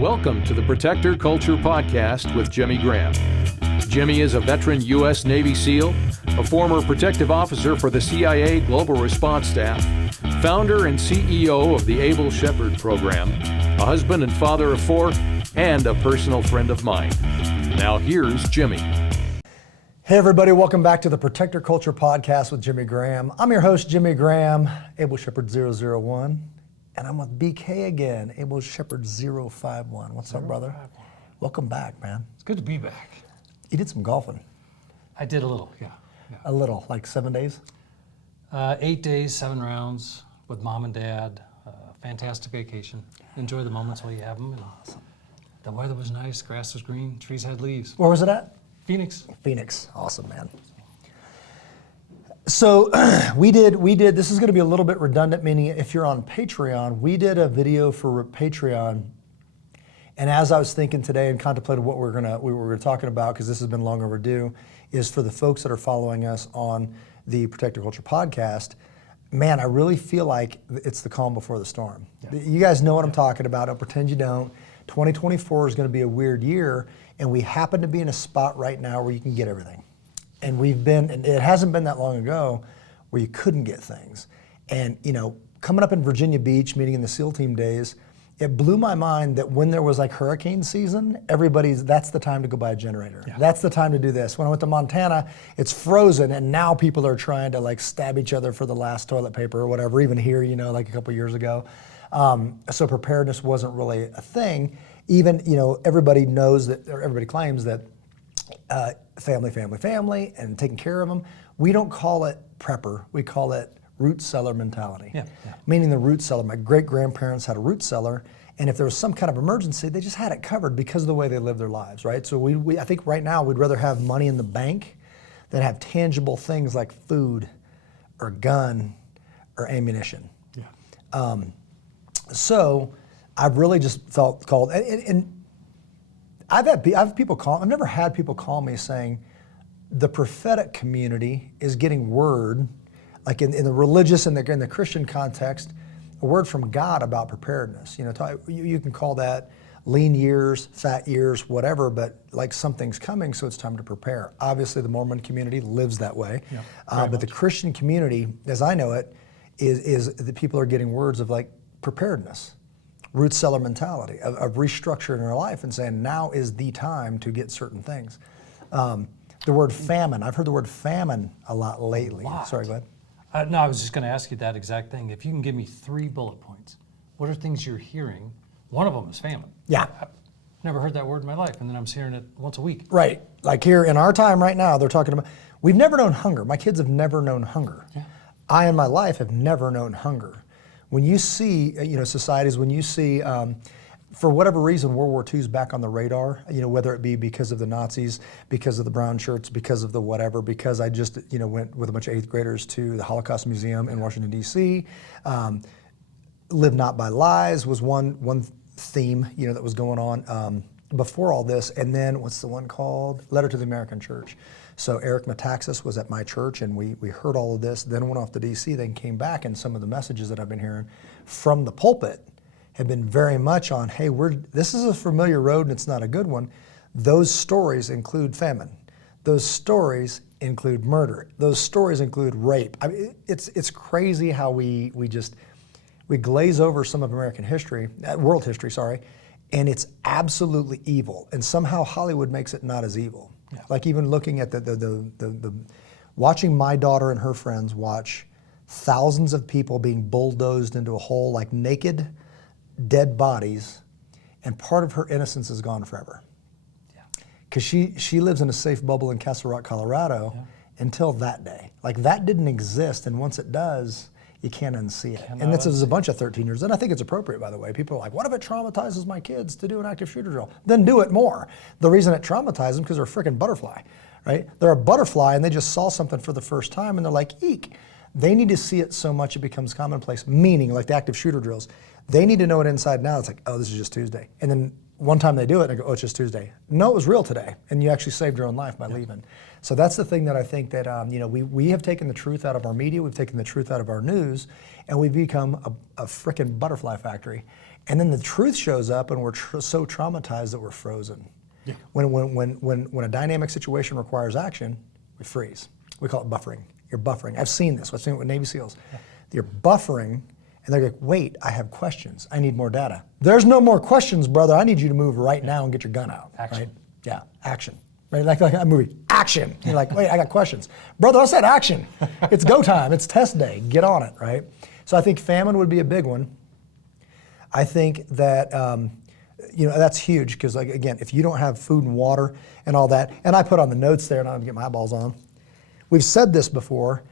Welcome to the Protector Culture Podcast with Jimmy Graham. Jimmy is a veteran U.S. Navy SEAL, a former protective officer for the CIA Global Response Staff, founder and CEO of the Able Shepherd Program, a husband and father of 4, and a personal friend of mine. Now here's Jimmy. Hey everybody, welcome back to the Protector Culture Podcast with Jimmy Graham. I'm your host, Jimmy Graham, Able Shepherd 001. And I'm with BK again, Able Shepherd 051. What's up, brother? Welcome back, man. It's good to be back. You did some golfing. I did a little, yeah. A little, like 7 days? 8 days, 7 rounds with mom and dad. Fantastic vacation. Enjoy the moments while you have them. And awesome. The weather was nice, grass was green, trees had leaves. Where was it at? Phoenix. Phoenix, awesome, man. So we did, this is gonna be a little bit redundant, meaning if you're on Patreon, we did a video for Patreon. And as I was thinking today and contemplated what we were talking about, because this has been long overdue, is for the folks that are following us on the Protector Culture Podcast, man, I really feel like it's the calm before the storm. Yeah. You guys know what I'm talking about, don't pretend you don't. 2024 is gonna be a weird year, and we happen to be in a spot right now where you can get everything. And and it hasn't been that long ago where you couldn't get things. And coming up in Virginia Beach, meeting in the SEAL team days, it blew my mind that when there was like hurricane season, that's the time to go buy a generator. Yeah. That's the time to do this. When I went to Montana, it's frozen and now people are trying to like stab each other for the last toilet paper or whatever, even here, like a couple years ago. So preparedness wasn't really a thing. Even, everybody knows that, or everybody claims that family, and taking care of them. We don't call it prepper, we call it root cellar mentality. Yeah. Meaning the root cellar. My great-grandparents had a root cellar, and if there was some kind of emergency, they just had it covered because of the way they lived their lives, right? So I think right now we'd rather have money in the bank than have tangible things like food or a gun or ammunition. Yeah. So I've really just felt called, and I've never had people call me saying the prophetic community is getting word, like in the religious and in the Christian context, a word from God about preparedness. You can call that lean years, fat years, whatever, but like something's coming, so it's time to prepare. Obviously, the Mormon community lives that way, but the Christian community, as I know it, is that people are getting words of like preparedness. Root cellar mentality of restructuring their life and saying now is the time to get certain things. The word famine, I've heard the word famine a lot lately. Sorry, go ahead. No, I was just going to ask you that exact thing. If you can give me 3 bullet points, what are things you're hearing? One of them is famine. Yeah. I've never heard that word in my life, and then I'm hearing it once a week. Right. Like here in our time right now, they're talking about, we've never known hunger. My kids have never known hunger. Yeah. I in my life have never known hunger. When you see, societies, when you see, for whatever reason, World War II is back on the radar, whether it be because of the Nazis, because of the brown shirts, because of the whatever, because I just, went with a bunch of 8th graders to the Holocaust Museum in Washington, D.C. Live Not by Lies was one theme, that was going on before all this. And then what's the one called? Letter to the American Church. So Eric Metaxas was at my church and we heard all of this, then went off to DC, then came back, and some of the messages that I've been hearing from the pulpit have been very much on, hey, this is a familiar road and it's not a good one. Those stories include famine. Those stories include murder. Those stories include rape. I mean, it's crazy how we glaze over some of American history, world history, sorry, and it's absolutely evil. And somehow Hollywood makes it not as evil. Yeah. Like even looking at watching my daughter and her friends watch thousands of people being bulldozed into a hole, like naked, dead bodies, and part of her innocence is gone forever. Yeah. Because she lives in a safe bubble in Castle Rock, Colorado, until that day. Like that didn't exist, and once it does, you can't unsee it. And this is a bunch of 13-years, and I think it's appropriate, by the way. People are like, what if it traumatizes my kids to do an active shooter drill? Then do it more. The reason it traumatizes them because they're a freaking butterfly, right? They're a butterfly and they just saw something for the first time and they're like, eek. They need to see it so much it becomes commonplace, meaning like the active shooter drills. They need to know it inside and out. It's like, oh, this is just Tuesday. And then one time they do it and I go, oh, it's just Tuesday. No, it was real today. And you actually saved your own life by leaving. So that's the thing that I think that, we have taken the truth out of our media, we've taken the truth out of our news, and we've become a frickin' butterfly factory. And then the truth shows up, and we're so traumatized that we're frozen. Yeah. When a dynamic situation requires action, we freeze. We call it buffering. You're buffering. I've seen this. I've seen it with Navy SEALs. Yeah. You're buffering, and they're like, wait, I have questions. I need more data. There's no more questions, brother. I need you to move right now and get your gun out. Action. Right? Yeah, action. Right? Like a movie, action. You're like, wait, I got questions. Brother, I said action. It's go time. It's test day. Get on it, right? So I think famine would be a big one. I think that, that's huge because, like, again, if you don't have food and water and all that, and I put on the notes there, and I'm gonna get my eyeballs on. We've said this before.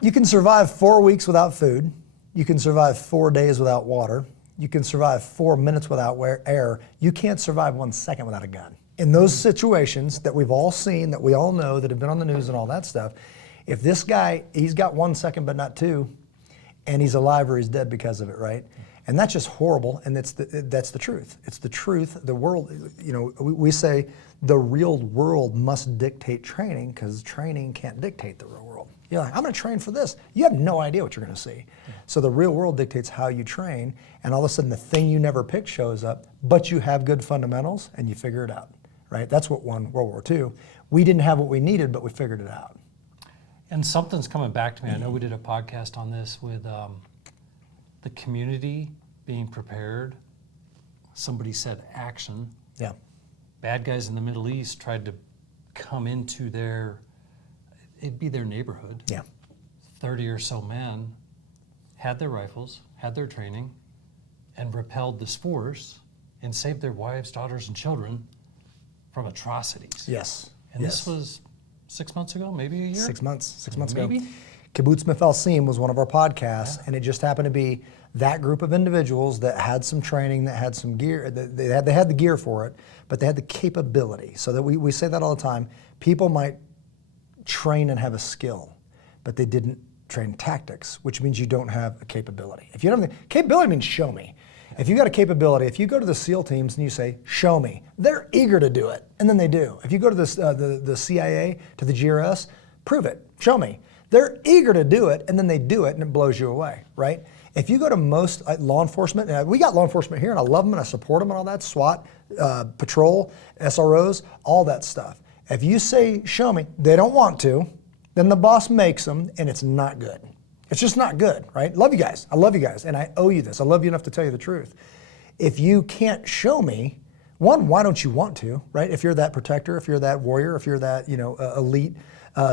You can survive 4 weeks without food. You can survive 4 days without water. You can survive 4 minutes without air. You can't survive 1 second without a gun. In those situations that we've all seen, that we all know, that have been on the news and all that stuff, if this guy, he's got 1 second but not 2, and he's alive or he's dead because of it, right? And that's just horrible, and that's the truth. It's the truth. The world, we say the real world must dictate training because training can't dictate the real world. You're like, I'm gonna train for this. You have no idea what you're gonna see. Yeah. So the real world dictates how you train, and all of a sudden the thing you never picked shows up, but you have good fundamentals and you figure it out, right? That's what won World War II. We didn't have what we needed, but we figured it out. And something's coming back to me. I know we did a podcast on this with the community being prepared. Somebody said action. Yeah. Bad guys in the Middle East tried to come into it'd be their neighborhood. Yeah. 30 or so men had their rifles, had their training, and repelled this force and saved their wives, daughters, and children from atrocities. Yes. And this was 6 months ago, maybe a year? 6 months. 6 months maybe? ago. Kibbutz Mifalsim was one of our podcasts, and it just happened to be that group of individuals that had some training, that had some gear, they had the gear for it, but they had the capability. So that we say that all the time. People might train and have a skill, but they didn't train tactics, which means you don't have a capability. If you don't have the capability, means show me. If you got a capability, if you go to the SEAL teams and you say, show me, they're eager to do it, and then they do. If you go to the CIA, to the GRS, prove it, show me. They're eager to do it, and then they do it, and it blows you away, right? If you go to most law enforcement, we got law enforcement here, and I love them, and I support them and all that, SWAT, patrol, SROs, all that stuff. If you say, show me, they don't want to, then the boss makes them, and it's not good. It's just not good, right? Love you guys. I love you guys, and I owe you this. I love you enough to tell you the truth. If you can't show me, one, why don't you want to, right? If you're that protector, if you're that warrior, if you're that elite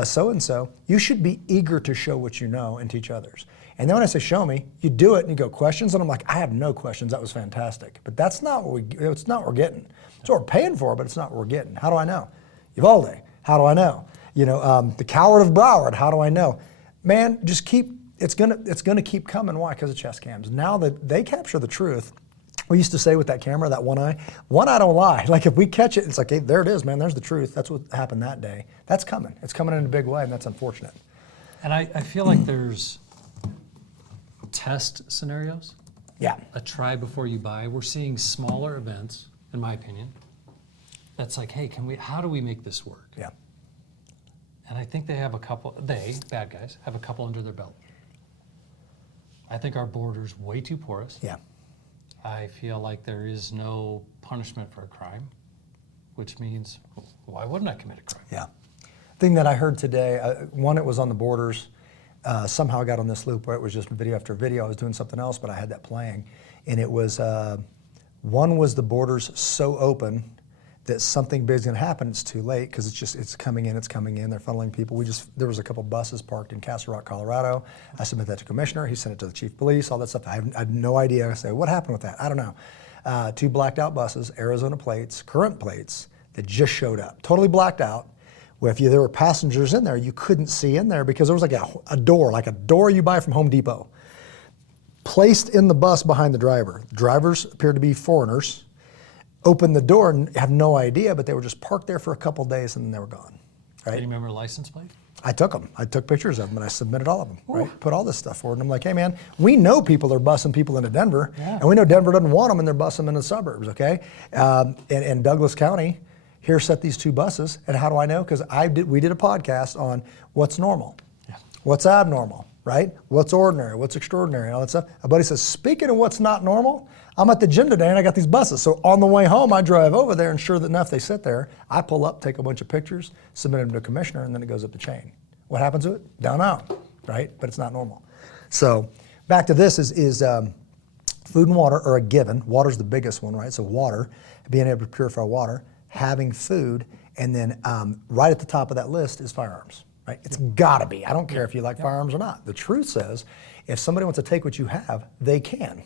so-and-so, you should be eager to show what you know and teach others. And then when I say show me, you do it and you go questions, and I'm like, I have no questions. That was fantastic. But that's not it's not what we're getting. It's what we're paying for, but it's not what we're getting. How do I know? Uvalde, how do I know? The coward of Broward, how do I know? Man, just keep. It's gonna keep coming. Why? Because of chest cams. Now that they capture the truth, we used to say with that camera, that one eye don't lie. Like if we catch it, it's like, hey, there it is, man. There's the truth. That's what happened that day. That's coming. It's coming in a big way, and that's unfortunate. And I feel like there's test scenarios. Yeah. A try before you buy. We're seeing smaller events, in my opinion. That's like, hey, how do we make this work? Yeah. And I think bad guys, have a couple under their belt. I think our border's way too porous. Yeah. I feel like there is no punishment for a crime, which means, why wouldn't I commit a crime? Yeah. Thing that I heard today, it was on the borders. Somehow I got on this loop where it was just video after video. I was doing something else, but I had that playing. And it was, one was the borders so open that something big's gonna happen, it's too late because it's coming in, they're funneling people. There was a couple buses parked in Castle Rock, Colorado. I submitted that to Commissioner, he sent it to the Chief of Police, all that stuff. I had no idea. I say, what happened with that? I don't know. 2 blacked out buses, Arizona plates, current plates, that just showed up. Totally blacked out. Where if there were passengers in there, you couldn't see in there because there was like a door you buy from Home Depot, placed in the bus behind the driver. Drivers appeared to be foreigners. Opened the door and have no idea, but they were just parked there for a couple of days and then they were gone. Right? Do you remember a license plate? I took them. I took pictures of them and I submitted all of them. Right? Put all this stuff forward. And I'm like, hey man, we know people are busing people into Denver, and we know Denver doesn't want them and they're busing them in the suburbs. Okay, in Douglas County, here set these 2 buses. And how do I know? Because we did a podcast on what's normal, what's abnormal. right? What's ordinary, what's extraordinary, and all that stuff. A buddy says, speaking of what's not normal, I'm at the gym today and I got these buses. So on the way home, I drive over there, and sure enough, they sit there. I pull up, take a bunch of pictures, submit them to a commissioner, and then it goes up the chain. What happens to it? Don't know, right? But it's not normal. So back to this is food and water are a given. Water's the biggest one, right? So water, being able to purify water, having food, and then right at the top of that list is firearms, right? It's gotta be. I don't care if you like firearms or not. The truth says, if somebody wants to take what you have, they can,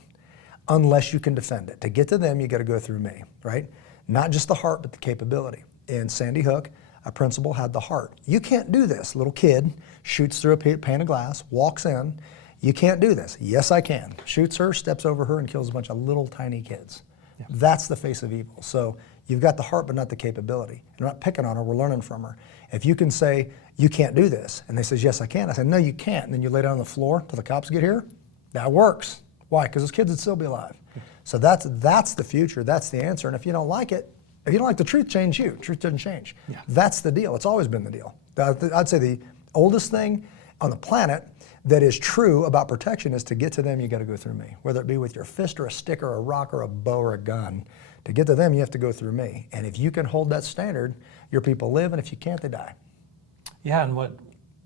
unless you can defend it. To get to them, you gotta go through me, right? Not just the heart, but the capability. In Sandy Hook, a principal had the heart. You can't do this. Little kid shoots through a pane of glass, walks in. You can't do this. Yes, I can. Shoots her, steps over her, and kills a bunch of little tiny kids. Yeah. That's the face of evil. So you've got the heart, but not the capability. And we're not picking on her, we're learning from her. If you can say, you can't do this, and they says, yes, I can. I say, no, you can't. And then you lay down on the floor till the cops get here. That works. Why? Because those kids would still be alive. So that's the future. That's the answer. And if you don't like it, if you don't like the truth, change you. Truth doesn't change. Yeah. That's the deal. It's always been the deal. I'd say the oldest thing on the planet that is true about protection is to get to them, you got to go through me. Whether it be with your fist or a stick or a rock or a bow or a gun, to get to them, you have to go through me. And if you can hold that standard, your people live, and if you can't, they die. Yeah, and what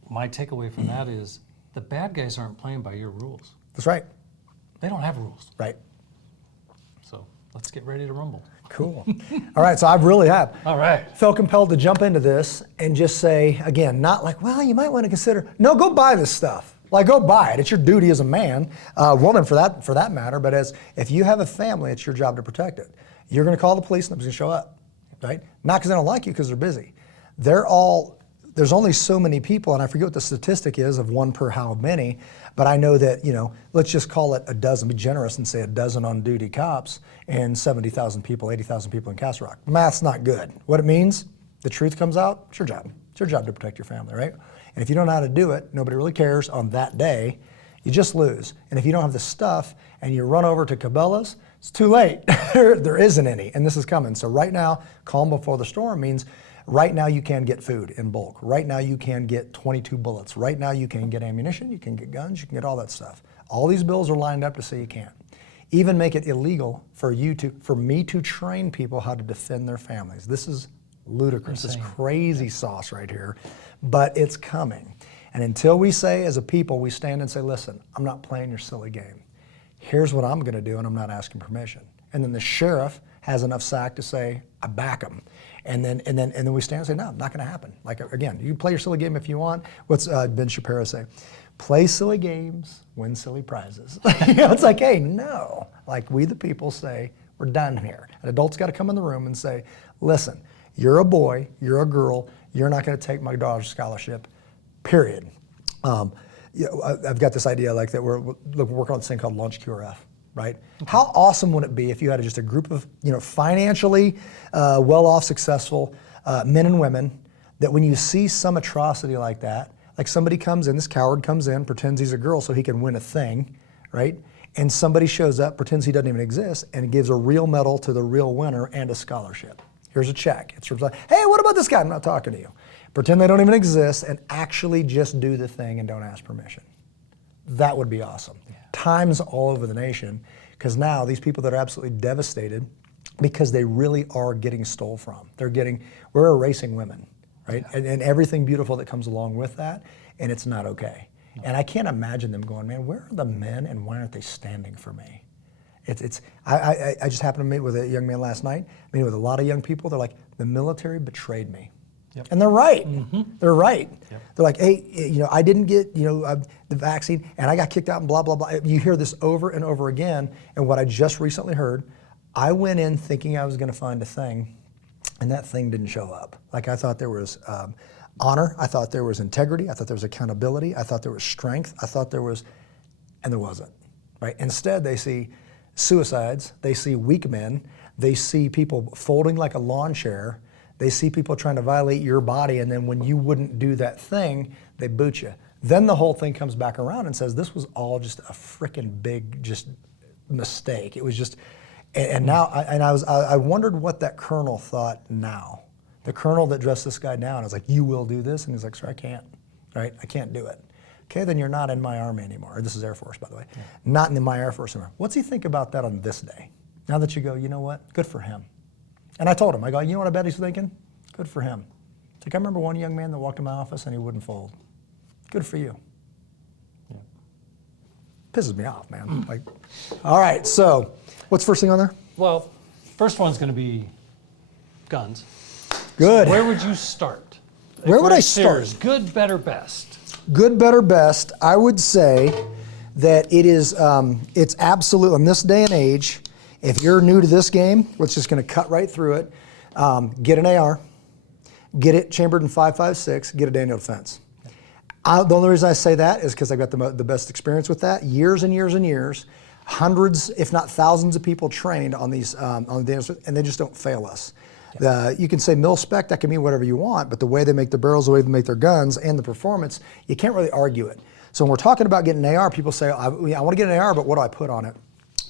my takeaway from that is the bad guys aren't playing by your rules. That's right. They don't have rules. Right. So let's get ready to rumble. Cool. All right, so I really have. All right. Felt compelled to jump into this and just say, again, not like, well, you might want to consider. No, go buy this stuff. Like, go buy it. It's your duty as a man, woman for that matter. But if you have a family, it's your job to protect it. You're going to call the police, and nobody's going to show up, right? Not because they don't like you, because they're busy. There's only so many people, and I forget what the statistic is of one per how many, but I know that, let's just call it a dozen, be generous and say a dozen on-duty cops and 70,000 people, 80,000 people in Castle Rock. Math's not good. What it means, the truth comes out, it's your job. It's your job to protect your family, right? And if you don't know how to do it, nobody really cares on that day, you just lose. And if you don't have the stuff and you run over to Cabela's, it's too late. There isn't any, and this is coming. So right now, calm before the storm means right now you can get food in bulk. Right now you can get 22 bullets. Right now you can get ammunition, you can get guns, you can get all that stuff. All these bills are lined up to say you can't. Even make it illegal for me to train people how to defend their families. This is ludicrous. Insane. This crazy sauce right here, but it's coming. And until we say, as a people, we stand and say, listen, I'm not playing your silly game. Here's what I'm gonna do, and I'm not asking permission. And then the sheriff has enough sack to say, I back him. And then we stand and say, no, not gonna happen. Like, again, you play your silly game if you want. What's Ben Shapiro say? Play silly games, win silly prizes. It's like, hey, no. Like, we the people say, we're done here. An adult's gotta come in the room and say, listen, you're a boy, you're a girl, you're not gonna take my daughter's scholarship, period. I've got this idea like that we're working on this thing called Launch QRF, right? Okay. How awesome would it be if you had just a group of financially well-off, successful men and women that when you see some atrocity like that, like somebody comes in, this coward comes in, pretends he's a girl so he can win a thing, right? And somebody shows up, pretends he doesn't even exist, and gives a real medal to the real winner and a scholarship. Here's a check. It's sort of like, hey, what about this guy? I'm not talking to you. Pretend they don't even exist and actually just do the thing and don't ask permission. That would be awesome. Yeah. Times all over the nation, because now these people that are absolutely devastated because they really are getting stole from. We're erasing women, right? Yeah. And everything beautiful that comes along with that, and it's not okay. No. And I can't imagine them going, man, where are the men and why aren't they standing for me? I just happened to meet with a young man last night, meeting with a lot of young people. They're like, the military betrayed me. Yep. And they're right. Mm-hmm. They're right. Yep. They're like, hey, I didn't get, the vaccine, and I got kicked out, and blah, blah, blah. You hear this over and over again. And what I just recently heard, I went in thinking I was going to find a thing, and that thing didn't show up. Like, I thought there was honor. I thought there was integrity. I thought there was accountability. I thought there was strength. I thought there was, and there wasn't. Right? Instead, they see suicides. They see weak men. They see people folding like a lawn chair. They see people trying to violate your body, and then when you wouldn't do that thing, they boot you. Then the whole thing comes back around and says, this was all just a frickin' big just mistake. It was just, and now, I wondered what that colonel thought now. The colonel that dressed this guy down, I was like, you will do this? And he's like, sir, I can't, right? I can't do it. Okay, then you're not in my Army anymore. This is Air Force, by the way. Not in my Air Force anymore. What's he think about that on this day? Now that you go, you know what? Good for him. And I told him, I go, you know what I bet he's thinking? Good for him. It's like, I remember one young man that walked in my office and he wouldn't fold. Good for you. Yeah. Pisses me off, man. Like, all right, so what's first thing on there? Well, first one's going to be guns. Good. So where would you start? Where would I Serious. start? Good, better, best. Good, better, best. I would say that it is, it's absolute, in this day and age, if you're new to this game, we're just going to cut right through it. Get an AR, get it chambered in 5.56, get a Daniel Defense. The only reason I say that is because I got the best experience with that. Years and years and years, hundreds, if not thousands of people trained on these, on the Daniel Defense, and they just don't fail us. You can say mil-spec, that can mean whatever you want, but the way they make the barrels, the way they make their guns, and the performance, you can't really argue it. So when we're talking about getting an AR, people say, I want to get an AR, but what do I put on it?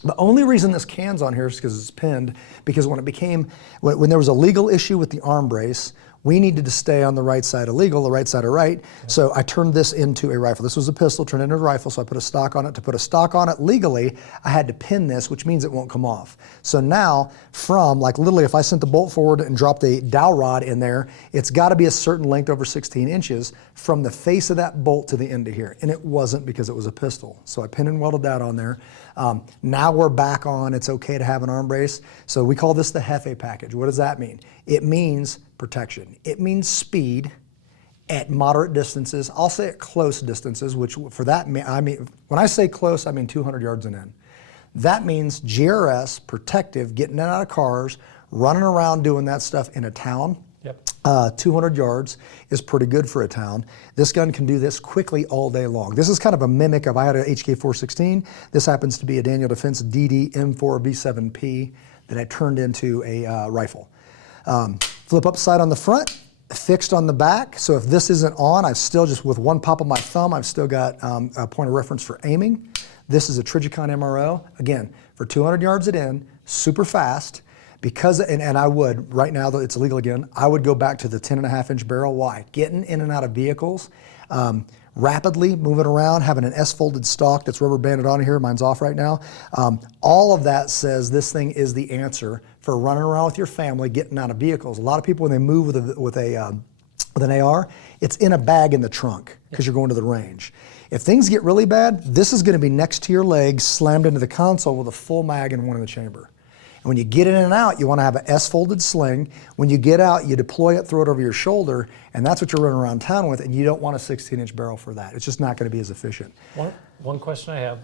The only reason this can's on here is because it's pinned, because when it became, when there was a legal issue with the arm brace, we needed to stay on the right side of legal, the right side of right. So I turned this into a rifle. This was a pistol, turned into a rifle, so I put a stock on it. To put a stock on it legally, I had to pin this, which means it won't come off. So now, from, like literally, if I sent the bolt forward and dropped a dowel rod in there, it's got to be a certain length over 16 inches from the face of that bolt to the end of here. And it wasn't, because it was a pistol. So I pinned and welded that on there. Now we're back on, it's okay to have an arm brace. So we call this the Hefe package. What does that mean? It means protection. It means speed at moderate distances. I'll say at close distances, which for that, I mean, when I say close, I mean 200 yards and in. That means GRS, protective, getting in and out of cars, running around doing that stuff in a town. Yep. 200 yards is pretty good for a town. This gun can do this quickly all day long. This is kind of a mimic of, I had an HK416. This happens to be a Daniel Defense DD M4 V7P that I turned into a rifle. Flip upside on the front, fixed on the back. So if this isn't on, I've still just, with one pop of my thumb, I've still got a point of reference for aiming. This is a Trijicon MRO. Again, for 200 yards it in, super fast. Because, and I would, right now though it's illegal again, I would go back to the 10.5-inch barrel. Why? Getting in and out of vehicles, rapidly moving around, having an S-folded stock that's rubber banded on here, mine's off right now. All of that says this thing is the answer for running around with your family, getting out of vehicles. A lot of people, when they move with an AR, it's in a bag in the trunk because you're going to the range. If things get really bad, this is going to be next to your leg, slammed into the console with a full mag and one in the chamber. And when you get in and out, you want to have an S-folded sling. When you get out, you deploy it, throw it over your shoulder, and that's what you're running around town with, and you don't want a 16-inch barrel for that. It's just not going to be as efficient. One question I have,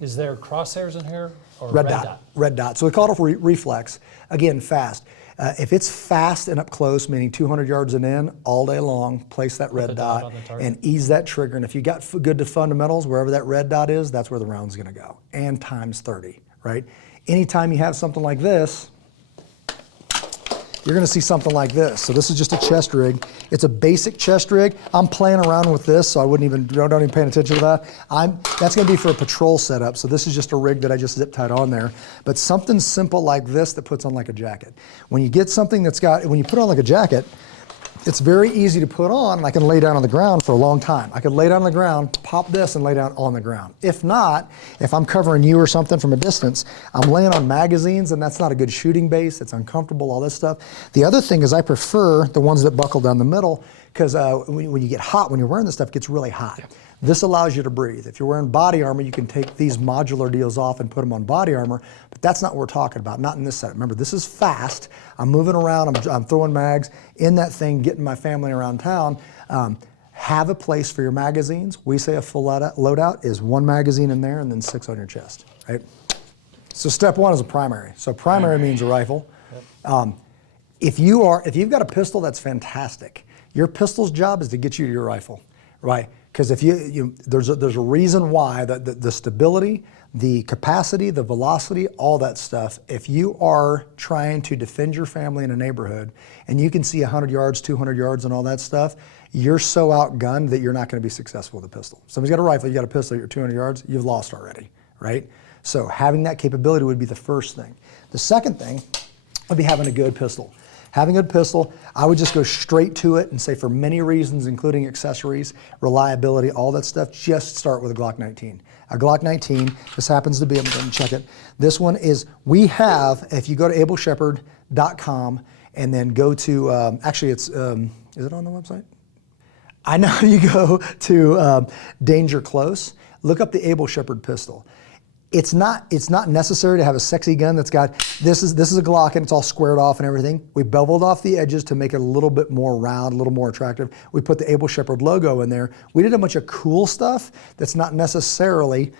is there crosshairs in here or Red dot? Red dot. So we call it a reflex. Again, fast. If it's fast and up close, meaning 200 yards and in, all day long, place that red dot and ease that trigger. And if you got good fundamentals, wherever that red dot is, that's where the round's going to go. And times 30, right? Anytime you have something like this, you're going to see something like this. So this is just a chest rig. It's a basic chest rig. I'm playing around with this, so I don't even pay attention to that. That's going to be for a patrol setup. So this is just a rig that I just zip tied on there. But something simple like this that puts on like a jacket. When you get something when you put on like a jacket, it's very easy to put on, and I can lay down on the ground for a long time. I could lay down on the ground, pop this, and lay down on the ground. If not, if I'm covering you or something from a distance, I'm laying on magazines, and that's not a good shooting base. It's uncomfortable, all this stuff. The other thing is I prefer the ones that buckle down the middle, because when you get hot, when you're wearing this stuff, it gets really hot. Yeah. This allows you to breathe. If you're wearing body armor, you can take these modular deals off and put them on body armor, but that's not what we're talking about, not in this setup. Remember, this is fast. I'm moving around, I'm throwing mags in that thing, getting my family around town. Have a place for your magazines. We say a full loadout is one magazine in there and then 6 on your chest, right? So step one is a primary. So primary means a rifle. Yep. If you've got a pistol, that's fantastic. Your pistol's job is to get you to your rifle, right? Because if there's a reason why the stability, the capacity, the velocity, all that stuff. If you are trying to defend your family in a neighborhood and you can see 100 yards, 200 yards, and all that stuff, you're so outgunned that you're not going to be successful with a pistol. Somebody's got a rifle, you got a pistol, you're 200 yards, you've lost already, right? So having that capability would be the first thing. The second thing would be having a good pistol. Having a pistol, I would just go straight to it and say for many reasons, including accessories, reliability, all that stuff, just start with a Glock 19. A Glock 19, this happens to be, I'm going to check it. This one is, we have, if you go to ableshepherd.com and then go to, actually it's, is it on the website? I know you go to Danger Close, look up the Able Shepherd pistol. It's not necessary to have a sexy gun that's got, this is a Glock and it's all squared off and everything. We beveled off the edges to make it a little bit more round, a little more attractive. We put the Able Shepherd logo in there. We did a bunch of cool stuff that's not necessarily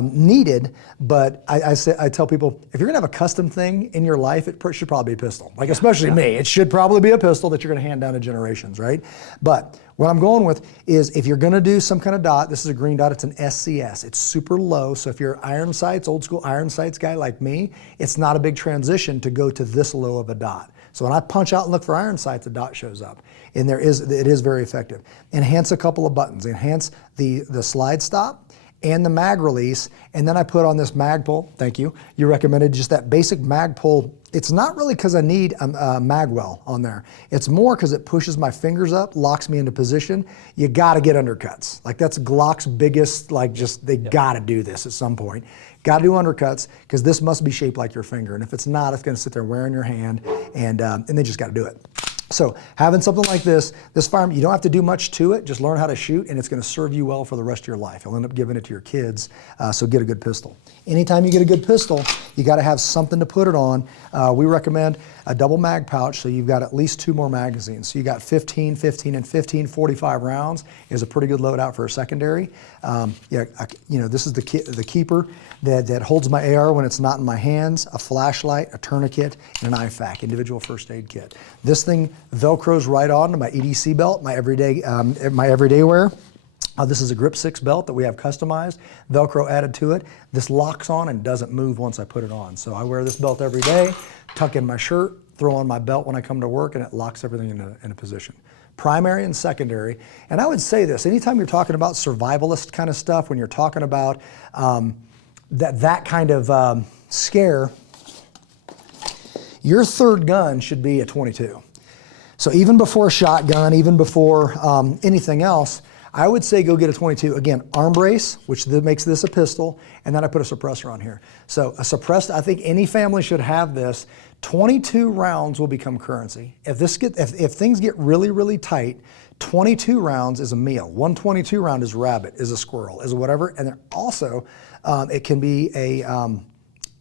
needed, but I tell people, if you're gonna have a custom thing in your life, it should probably be a pistol. Like especially me, it should probably be a pistol that you're gonna hand down to generations, right? But what I'm going with is if you're gonna do some kind of dot, this is a green dot, it's an SCS. It's super low, so if you're iron sights, old school iron sights guy like me, it's not a big transition to go to this low of a dot. So when I punch out and look for iron sights, a dot shows up. And it is very effective. Enhance a couple of buttons. Enhance the slide stop and the mag release, and then I put on this mag pull, thank you. You recommended just that basic mag pull. It's not really because I need a mag well on there. It's more because it pushes my fingers up, locks me into position. You gotta get undercuts. Like that's Glock's biggest, like just, they gotta do this at some point. Gotta do undercuts, because this must be shaped like your finger. And if it's not, it's gonna sit there wearing your hand, and they just gotta do it. So having something like this firearm, you don't have to do much to it, just learn how to shoot, and it's gonna serve you well for the rest of your life. You'll end up giving it to your kids, so get a good pistol. Anytime you get a good pistol, you gotta have something to put it on. We recommend a double mag pouch, so you've got at least 2 more magazines. So you got 15, 15, and 15, 45 rounds is a pretty good loadout for a secondary. This is the keeper that holds my AR when it's not in my hands, a flashlight, a tourniquet, and an IFAK, individual first aid kit. This thing Velcros right onto my EDC belt, my everyday wear. This is a Grip 6 belt that we have customized, Velcro added to it. This locks on and doesn't move once I put it on. So I wear this belt every day, tuck in my shirt, throw on my belt when I come to work, and it locks everything in a position. Primary and secondary, and I would say this, anytime you're talking about survivalist kind of stuff, when you're talking about that kind of scare, your third gun should be a 22. So even before a shotgun, even before anything else, I would say go get a 22. Again, arm brace, which makes this a pistol, and then I put a suppressor on here. So a suppressed, I think any family should have this. 22 rounds will become currency. If things get really, really tight, 22 rounds is a meal. 122 round is rabbit, is a squirrel, is whatever. And then also, it can be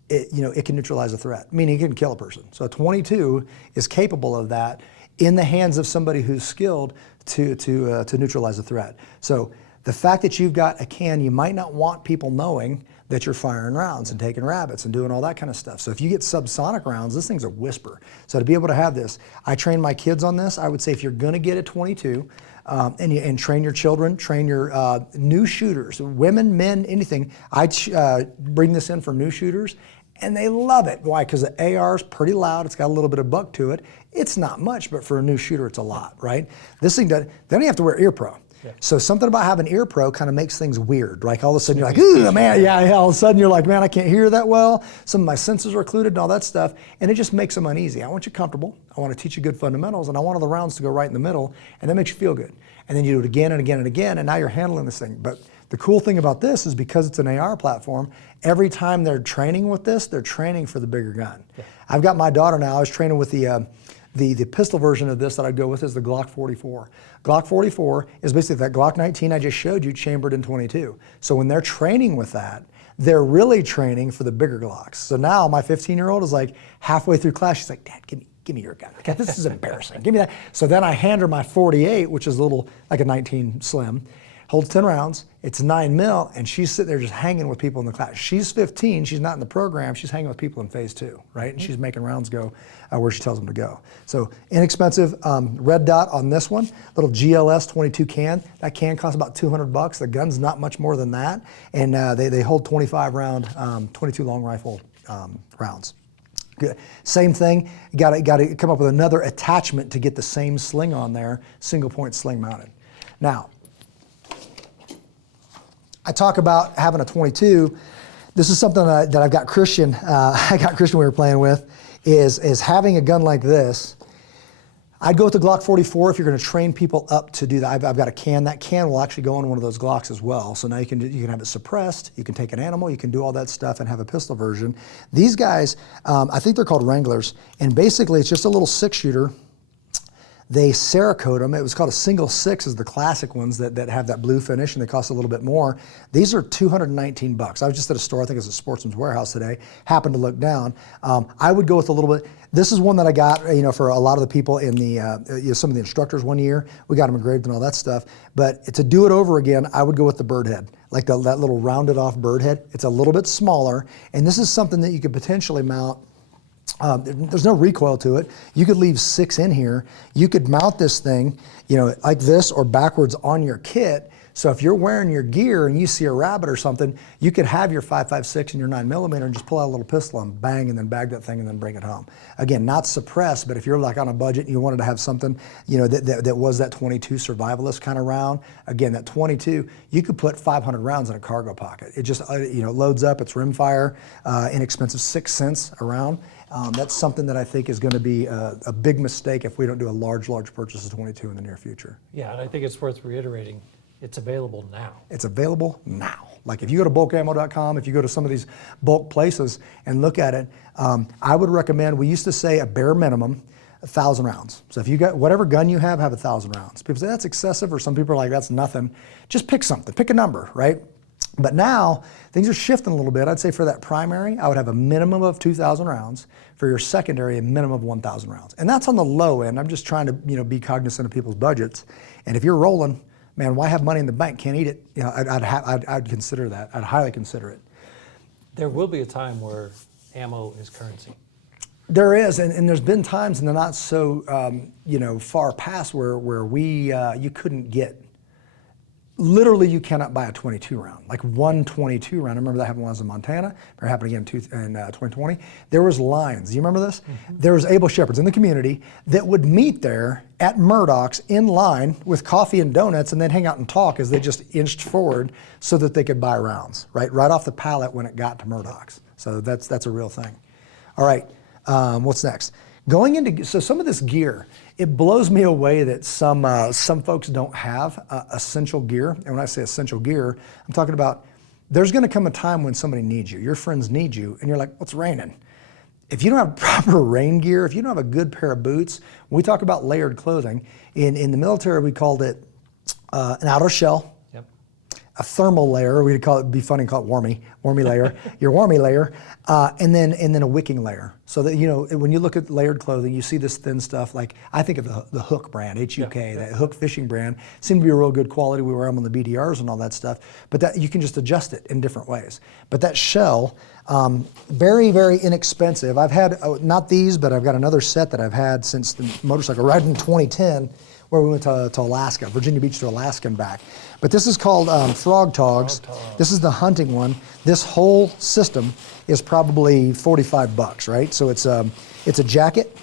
it can neutralize a threat, meaning it can kill a person. So a 22 is capable of that in the hands of somebody who's skilled to neutralize a threat. So the fact that you've got a can, you might not want people knowing that you're firing rounds and taking rabbits and doing all that kind of stuff. So if you get subsonic rounds, this thing's a whisper. So to be able to have this, I train my kids on this. I would say if you're gonna get a 22, and train your children, train your new shooters, women, men, anything. I bring this in for new shooters, and they love it. Why? Because the AR is pretty loud. It's got a little bit of buck to it. It's not much, but for a new shooter, it's a lot, right? This thing does, then you have to wear ear pro. Yeah. So something about having ear pro kind of makes things weird. Like all of a sudden you're like, ooh, man, yeah, all of a sudden you're like, man, I can't hear that well. Some of my senses are occluded and all that stuff. And it just makes them uneasy. I want you comfortable. I want to teach you good fundamentals, and I want all the rounds to go right in the middle, and that makes you feel good. And then you do it again and again and again, and now you're handling this thing. But the cool thing about this is because it's an AR platform, every time they're training with this, they're training for the bigger gun. Yeah. I've got my daughter now, I was training with the pistol version of this that I'd go with is the Glock 44. Glock 44 is basically that Glock 19 I just showed you chambered in 22. So when they're training with that, they're really training for the bigger Glocks. So now my 15-year-old is like halfway through class, she's like, Dad, give me your gun. God, this is embarrassing. Give me that. So then I hand her my 48, which is a little like a 19 Slim. Holds 10 rounds, it's 9 mil, and she's sitting there just hanging with people in the class. She's 15, she's not in the program, she's hanging with people in phase 2, right? And she's making rounds go where she tells them to go. So inexpensive red dot on this one, little GLS 22 can. That can costs about $200. The gun's not much more than that, and they hold 25 round, 22 long rifle rounds. Good. Same thing, you gotta come up with another attachment to get the same sling on there, single point sling mounted. Now, I talk about having a 22. This is something that I've got Christian, we were playing with, is having a gun like this. I'd go with the Glock 44 if you're going to train people up to do that. I've got a can. That can will actually go in one of those Glocks as well. So now you can have it suppressed. You can take an animal. You can do all that stuff and have a pistol version. These guys, I think they're called Wranglers, and basically it's just a little 6-shooter. They Cerakote them. It was called a single 6 is the classic ones that have that blue finish, and they cost a little bit more. These are $219. I was just at a store, I think it's a Sportsman's Warehouse today, happened to look down. I would go with a little bit, this is one that I got, for a lot of the people in the, some of the instructors one year. We got them engraved and all that stuff. But to do it over again, I would go with the bird head, like that little rounded off bird head. It's a little bit smaller, and this is something that you could potentially mount. There's no recoil to it. You could leave 6 in here. You could mount this thing, like this or backwards on your kit. So if you're wearing your gear and you see a rabbit or something, you could have your 5.56 and your 9mm and just pull out a little pistol and bang, and then bag that thing and then bring it home. Again, not suppressed, but if you're like on a budget and you wanted to have something, that was that 22 survivalist kind of round. Again, that 22, you could put 500 rounds in a cargo pocket. It just, loads up. It's rimfire, inexpensive, 6 cents a round. That's something that I think is going to be a big mistake if we don't do a large purchase of 22 in the near future. Yeah, and I think it's worth reiterating, it's available now. It's available now. Like if you go to bulkammo.com, if you go to some of these bulk places and look at it, I would recommend, we used to say a bare minimum, 1,000 rounds. So if you got whatever gun you have 1,000 rounds. People say that's excessive, or some people are like, that's nothing. Just pick something, pick a number, right? But now things are shifting a little bit. I'd say for that primary, I would have a minimum of 2,000 rounds. For your secondary, a minimum of 1,000 rounds. And that's on the low end. I'm just trying to be cognizant of people's budgets. And if you're rolling, man, why have money in the bank? Can't eat it. I'd consider that. I'd highly consider it. There will be a time where ammo is currency. There is, and there's been times in the not so far past where you couldn't get. Literally, you cannot buy a 22 round, like one 22 round. I remember that happened when I was in Montana. It happened again in 2020. There was lines. Do you remember this? Mm-hmm. There was Able Shepherds in the community that would meet there at Murdoch's in line with coffee and donuts, and they'd hang out and talk as they just inched forward so that they could buy rounds, right off the pallet when it got to Murdoch's. So that's a real thing. All right, what's next? Going into, so some of this gear, it blows me away that some folks don't have essential gear. And when I say essential gear, I'm talking about there's going to come a time when somebody needs you. Your friends need you, and you're like, what's raining? If you don't have proper rain gear, if you don't have a good pair of boots, when we talk about layered clothing, in the military we called it an outer shell, a thermal layer, we'd call it, be funny, call it warmy layer, your warmy layer, and then a wicking layer. So that, when you look at layered clothing, you see this thin stuff, like I think of the Hook brand, H-U-K, that Hook fishing brand, seemed to be a real good quality. We wear them on the BDRs and all that stuff, but that you can just adjust it in different ways. But that shell, very, very inexpensive. I've had, not these, but I've got another set that I've had since the motorcycle ride in 2010, where we went to Alaska, Virginia Beach to Alaska and back. But this is called Frog Togs. This is the hunting one. This whole system is probably $45, right? So it's a jacket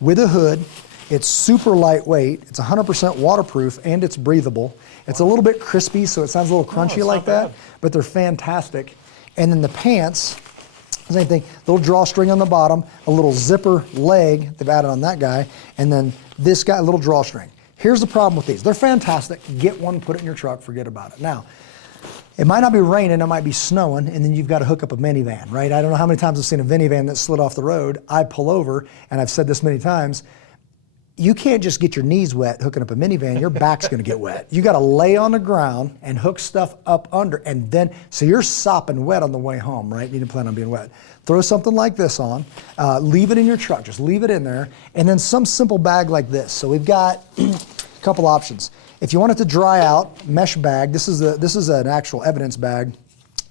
with a hood. It's super lightweight. It's 100% waterproof, and it's breathable. It's a little bit crispy, so it sounds a little crunchy like that, but they're fantastic. And then the pants, same thing, little drawstring on the bottom, a little zipper leg they've added on that guy, and then this guy, a little drawstring. Here's the problem with these. They're fantastic. Get one, put it in your truck, forget about it. Now, it might not be raining, it might be snowing, and then you've got to hook up a minivan, right? I don't know how many times I've seen a minivan that slid off the road. I pull over, and I've said this many times, you can't just get your knees wet hooking up a minivan, your back's gonna get wet. You gotta lay on the ground and hook stuff up under, and then, so you're sopping wet on the way home, right? You didn't plan on being wet. Throw something like this on, leave it in your truck, just leave it in there, and then some simple bag like this. So we've got a couple options. If you want it to dry out, mesh bag, this is an actual evidence bag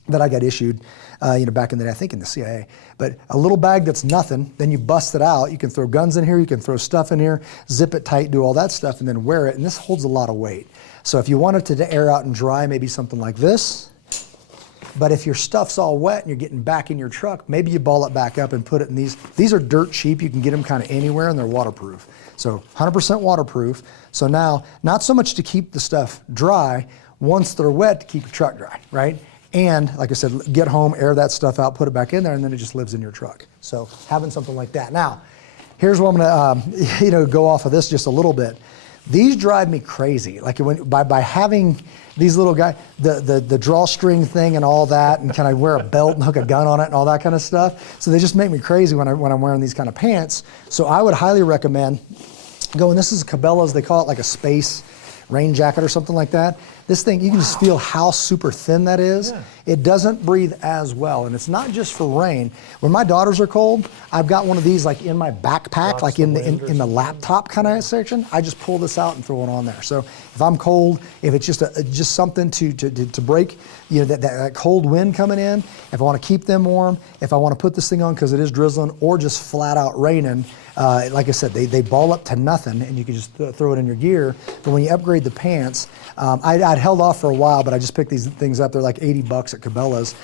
that I got issued back in the day, I think in the CIA. But a little bag that's nothing, then you bust it out. You can throw guns in here, you can throw stuff in here, zip it tight, do all that stuff, and then wear it. And this holds a lot of weight. So if you want it to air out and dry, maybe something like this. But if your stuff's all wet and you're getting back in your truck, maybe you ball it back up and put it in these. These are dirt cheap. You can get them kind of anywhere, and they're waterproof. So 100% waterproof. So now, not so much to keep the stuff dry, once they're wet, to keep your truck dry, right? And like I said, get home, air that stuff out, put it back in there, and then it just lives in your truck. So having something like that. Now, Here's what I'm gonna, go off of this just a little bit. These drive me crazy. Like by having these little guys, the drawstring thing and all that, and can I wear a belt and hook a gun on it and all that kind of stuff. So they just make me crazy when I'm wearing these kind of pants. So I would highly recommend going. This is Cabela's. They call it like a space rain jacket or something like that. This thing, you can just feel how super thin that is. Yeah. It doesn't breathe as well, and it's not just for rain. When my daughters are cold, I've got one of these like in my backpack, like in the laptop kind of section. I just pull this out and throw it on there. So if I'm cold, if it's just something to break, that cold wind coming in, if I want to keep them warm, if I want to put this thing on because it is drizzling or just flat out raining, like I said, they ball up to nothing, and you can just throw it in your gear. But when you upgrade the pants, I'd held off for a while, but I just picked these things up. They're like $80 at Cabela's.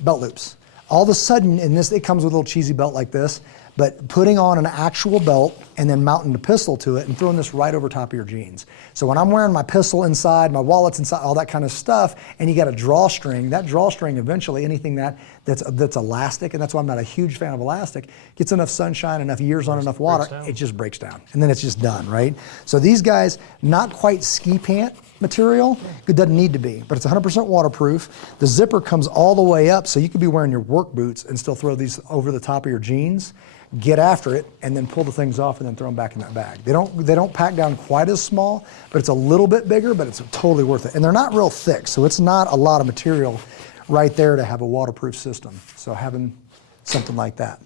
Belt loops. All of a sudden, it comes with a little cheesy belt like this, but putting on an actual belt and then mounting a pistol to it and throwing this right over top of your jeans. So when I'm wearing my pistol inside, my wallet's inside, all that kind of stuff, and you got a drawstring, that drawstring eventually, anything that's elastic, and that's why I'm not a huge fan of elastic, gets enough sunshine, enough years on enough water, it just breaks down. And then it's just done, right? So these guys, not quite ski pant material, it doesn't need to be, but it's 100% waterproof. The zipper comes all the way up, so you could be wearing your work boots and still throw these over the top of your jeans, get after it, and then pull the things off and then throw them back in that bag. They don't pack down quite as small, but it's a little bit bigger, but it's totally worth it. And they're not real thick, so it's not a lot of material right there to have a waterproof system. So having something like that.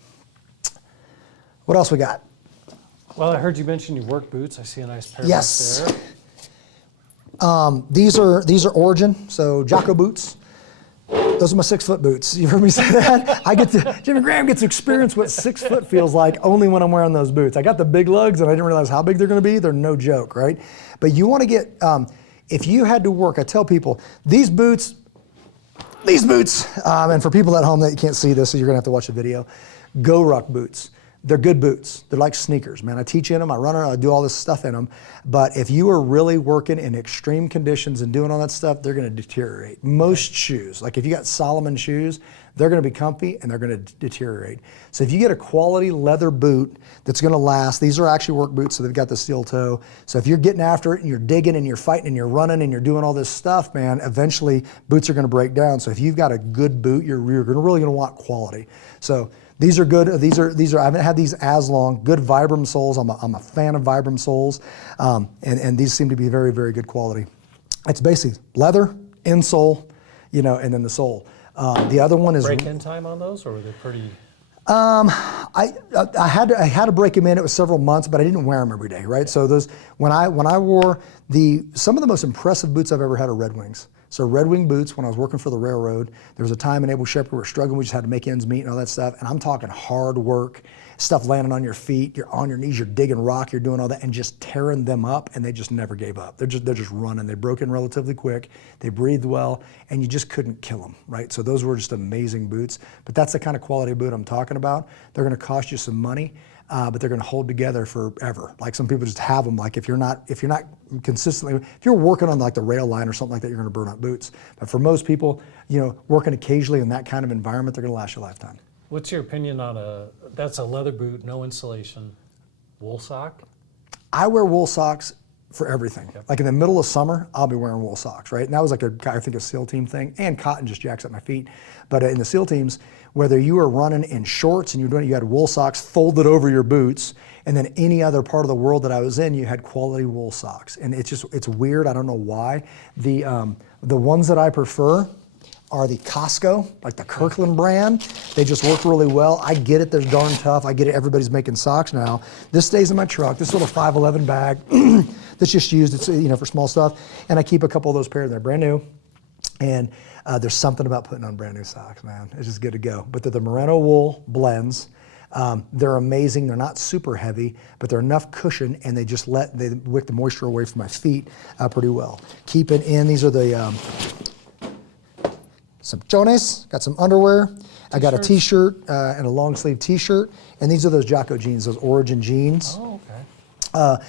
What else we got? Well, I heard you mention your work boots. I see a nice pair Yes. back there. These are Origin, so Jocko boots. Those are my 6-foot boots. You heard me say that? Jimmy Graham gets to experience what 6 foot feels like only when I'm wearing those boots. I got the big lugs and I didn't realize how big they're gonna be. They're no joke, right? But you wanna get, if you had to work, I tell people, these boots, and for people at home that can't see this, so you're gonna have to watch the video, Go Ruck boots. They're good boots. They're like sneakers, man. I teach in them, I run them, I do all this stuff in them. But if you are really working in extreme conditions and doing all that stuff, they're gonna deteriorate. Most shoes, like if you got Solomon shoes, they're gonna be comfy and they're gonna deteriorate. So if you get a quality leather boot that's gonna last, these are actually work boots, so they've got the steel toe. So if you're getting after it and you're digging and you're fighting and you're running and you're doing all this stuff, man, eventually boots are gonna break down. So if you've got a good boot, you're really gonna want quality. So these are good. These are. I haven't had these as long. Good Vibram soles. I'm a fan of Vibram soles, and these seem to be very, very good quality. It's basically leather, insole, and then the sole. The other one is break-in time on those, or were they pretty? I had to break them in. It was several months, but I didn't wear them every day, right? So those when I wore some of the most impressive boots I've ever had are Red Wings. So Red Wing boots, when I was working for the railroad, there was a time in Able Shepherd we were struggling, we just had to make ends meet and all that stuff. And I'm talking hard work, stuff landing on your feet, you're on your knees, you're digging rock, you're doing all that, and just tearing them up, and they just never gave up. They're just running. They broke in relatively quick, they breathed well, and you just couldn't kill them, right? So those were just amazing boots. But that's the kind of quality boot I'm talking about. They're gonna cost you some money, but they're going to hold together forever. Like some people just have them. Like if you're not consistently, if you're working on like the rail line or something like that, you're going to burn out boots. But for most people, working occasionally in that kind of environment, they're going to last you a lifetime. What's your opinion on that's a leather boot, no insulation, wool sock? I wear wool socks for everything. Yep. Like in the middle of summer, I'll be wearing wool socks, right? And that was like a SEAL team thing, and cotton just jacks up my feet. But in the SEAL teams, whether you were running in shorts and you had wool socks folded over your boots, and then any other part of the world that I was in, you had quality wool socks. And it's weird, I don't know why. The ones that I prefer are the Costco, like the Kirkland brand. They just work really well. I get it, they're darn tough. I get it, everybody's making socks now. This stays in my truck, this little 511 bag that's just used, it's for small stuff. And I keep a couple of those pairs, they're brand new. And there's something about putting on brand new socks, man. It's just good to go. But they're the merino wool blends. They're amazing. They're not super heavy, but they're enough cushion, and they wick the moisture away from my feet pretty well. Keep it in. These are the some chones. Got some underwear. I got a t-shirt and a long sleeve t-shirt, and these are those Jocko jeans, those Origin jeans. Oh, okay.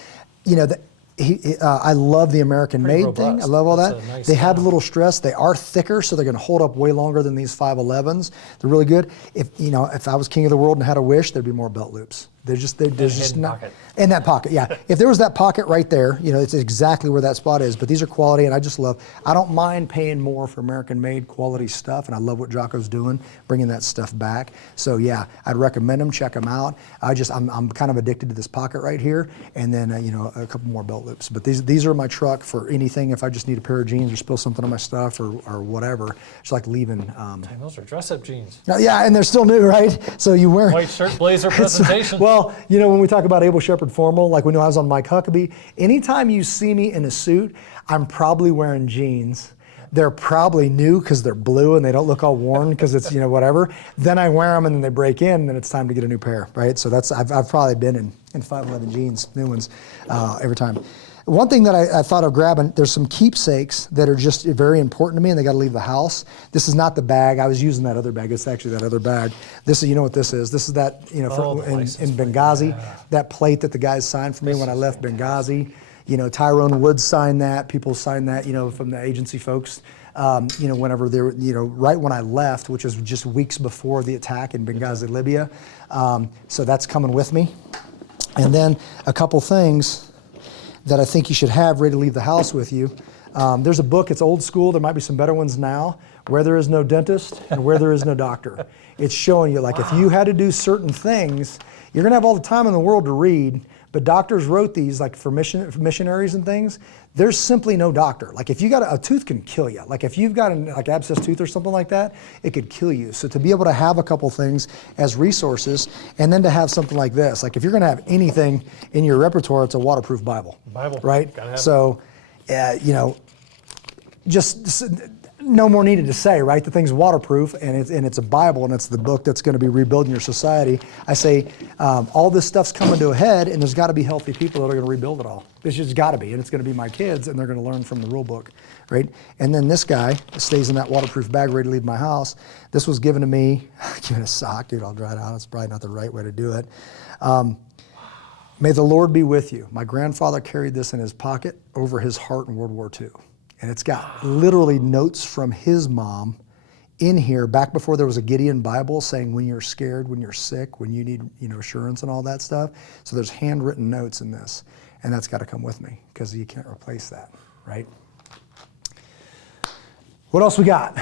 I love the American Pretty made robust. thing. I love all That's that. a nice They have a style. little stress. They are thicker, so they're going to hold up way longer than these 511s. They're really good. If I was king of the world and had a wish, there'd be more belt loops. There's just not pocket. in that pocket. Yeah, if there was that pocket right there, it's exactly where that spot is. But these are quality, and I don't mind paying more for American-made quality stuff, and I love what Jocko's doing, bringing that stuff back. So yeah, I'd recommend them. Check them out. I'm kind of addicted to this pocket right here, and then a couple more belt loops. But these are my truck for anything. If I just need a pair of jeans or spill something on my stuff or whatever, just like leaving. Dang, those are dress-up jeans. Yeah, and they're still new, right? So you wear White shirt, blazer, presentation. Well, when we talk about Able Shepherd formal, like when I was on Mike Huckabee, anytime you see me in a suit, I'm probably wearing jeans. They're probably new because they're blue and they don't look all worn because it's whatever. Then I wear them and then they break in, and then it's time to get a new pair, right? So I've probably been in 511 jeans, new ones, every time. One thing that I thought of grabbing, there's some keepsakes that are just very important to me, and they got to leave the house. This is not the bag. I was using that other bag. It's actually that other bag. This is, what this is. This is that, in Benghazi, that plate that the guys signed for me when I left Benghazi. Tyrone Woods signed that. People signed that, from the agency folks. Whenever they were, right when I left, which was just weeks before the attack in Benghazi, Libya. So that's coming with me. And then a couple things that I think you should have ready to leave the house with you. There's a book, it's old school, there might be some better ones now, Where There Is No Dentist and Where There Is No Doctor. It's showing you, if you had to do certain things, you're gonna have all the time in the world to read, but doctors wrote these, for missionaries and things, there's simply no doctor. If you got a tooth can kill you. If you've got an abscess tooth or something like that, it could kill you. So to be able to have a couple things as resources, and then to have something like this, if you're gonna have anything in your repertoire, it's a waterproof Bible. Right? Gotta have so, just no more needed to say, right? The thing's waterproof, and it's a Bible, and it's the book that's going to be rebuilding your society. I say all this stuff's coming to a head, and there's got to be healthy people that are going to rebuild it all. It's just got to be, and it's going to be my kids, and they're going to learn from the rule book, right? And then this guy stays in that waterproof bag ready to leave my house. This was given to me. Give it a sock, dude. I'll dry it out. It's probably not the right way to do it. May the Lord be with you. My grandfather carried this in his pocket over his heart in World War II. And it's got literally notes from his mom in here back before there was a Gideon Bible saying when you're scared, when you're sick, when you need assurance and all that stuff. So there's handwritten notes in this, and that's got to come with me because you can't replace that, right? What else we got?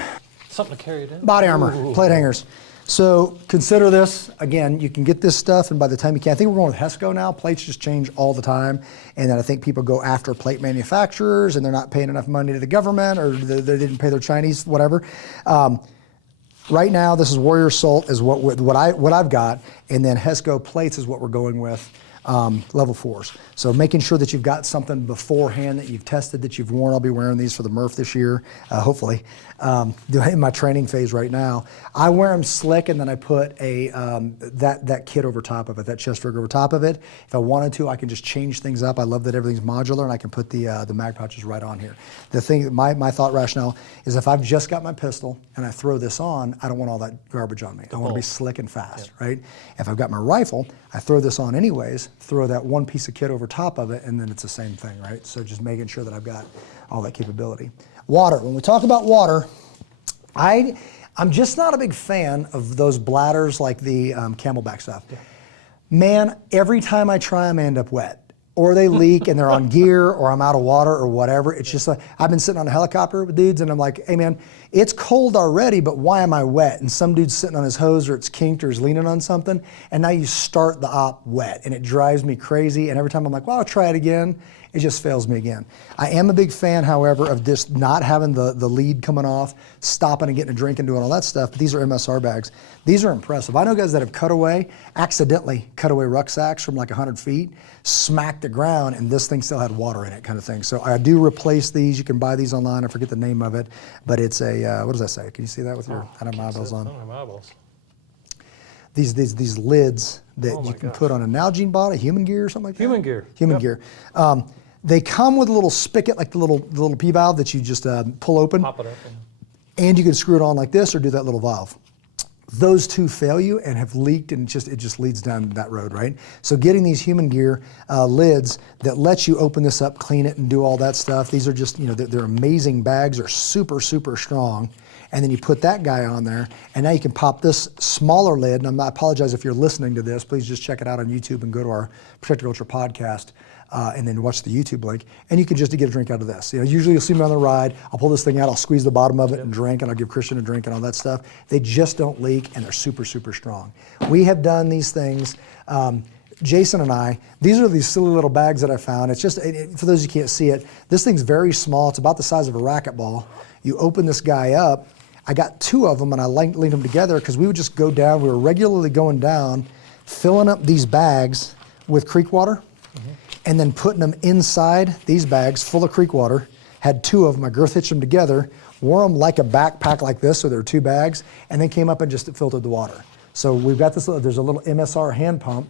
Something to carry it in. Body armor, plate hangers. So consider this, again, you can get this stuff, and by the time you can, I think we're going with HESCO now. Plates just change all the time, and then I think people go after plate manufacturers, and they're not paying enough money to the government, or they didn't pay their Chinese, whatever. Right now, this is Warrior Assault is what I've got, and then HESCO plates is what we're going with, level 4s. So making sure that you've got something beforehand that you've tested, that you've worn. I'll be wearing these for the Murph this year, hopefully. In my training phase right now. I wear them slick, and then I put that kit over top of it, that chest rig over top of it. If I wanted to, I can just change things up. I love that everything's modular, and I can put the mag pouches right on here. The thing, my thought rationale is if I've just got my pistol and I throw this on, I don't want all that garbage on me. I want to be slick and fast, right? If I've got my rifle, I throw this on anyways, throw that one piece of kit over top of it, and then it's the same thing, right? So just making sure that I've got all that capability. Water. When we talk about water, I'm just not a big fan of those bladders like the Camelback stuff. Yeah. Man, every time I try them, I end up wet. Or they leak and they're on gear, or I'm out of water or whatever. It's just like, I've been sitting on a helicopter with dudes and I'm like, hey man, it's cold already, but why am I wet? And some dude's sitting on his hose, or it's kinked, or he's leaning on something, and now you start the op wet, and it drives me crazy. And every time I'm like, well, I'll try it again, it just fails me again. I am a big fan, however, of just not having the lead coming off, stopping and getting a drink and doing all that stuff, but these are MSR bags. These are impressive. I know guys that have accidentally cut away rucksacks from like 100 feet, smacked the ground, and this thing still had water in it, kind of thing. So I do replace these. You can buy these online. I forget the name of it, but it's a, what does that say? Can you see that with your, I don't have my eyeballs on. I don't have my eyeballs. These lids that you can put on a Nalgene bottle, human gear or something like that? Human gear. Human gear. They come with a little spigot, like the little P valve that you just pull open. Pop it up. And you can screw it on like this, or do that little valve. Those two fail you and have leaked, and it just leads down that road, right? So getting these human gear lids that let you open this up, clean it, and do all that stuff. These are just, they're amazing bags. They're super, super strong. and then you put that guy on there, and now you can pop this smaller lid, and I apologize if you're listening to this, please just check it out on YouTube and go to our Protective Culture podcast, and then watch the YouTube link, and you can just get a drink out of this. Usually you'll see me on the ride, I'll pull this thing out, I'll squeeze the bottom of it and drink, and I'll give Christian a drink and all that stuff. They just don't leak, and they're super, super strong. We have done these things, Jason and I, these are these silly little bags that I found. It's just, for those who can't see it, this thing's very small. It's about the size of a racquetball. You open this guy up. I got 2 of them, and I linked them together because we would just go down. We were regularly going down, filling up these bags with creek water, and then putting them inside these bags full of creek water. Had 2 of them. I girth hitched them together, wore them like a backpack like this, so there were 2 bags, and then came up and just filtered the water. So we've got this, there's a little MSR hand pump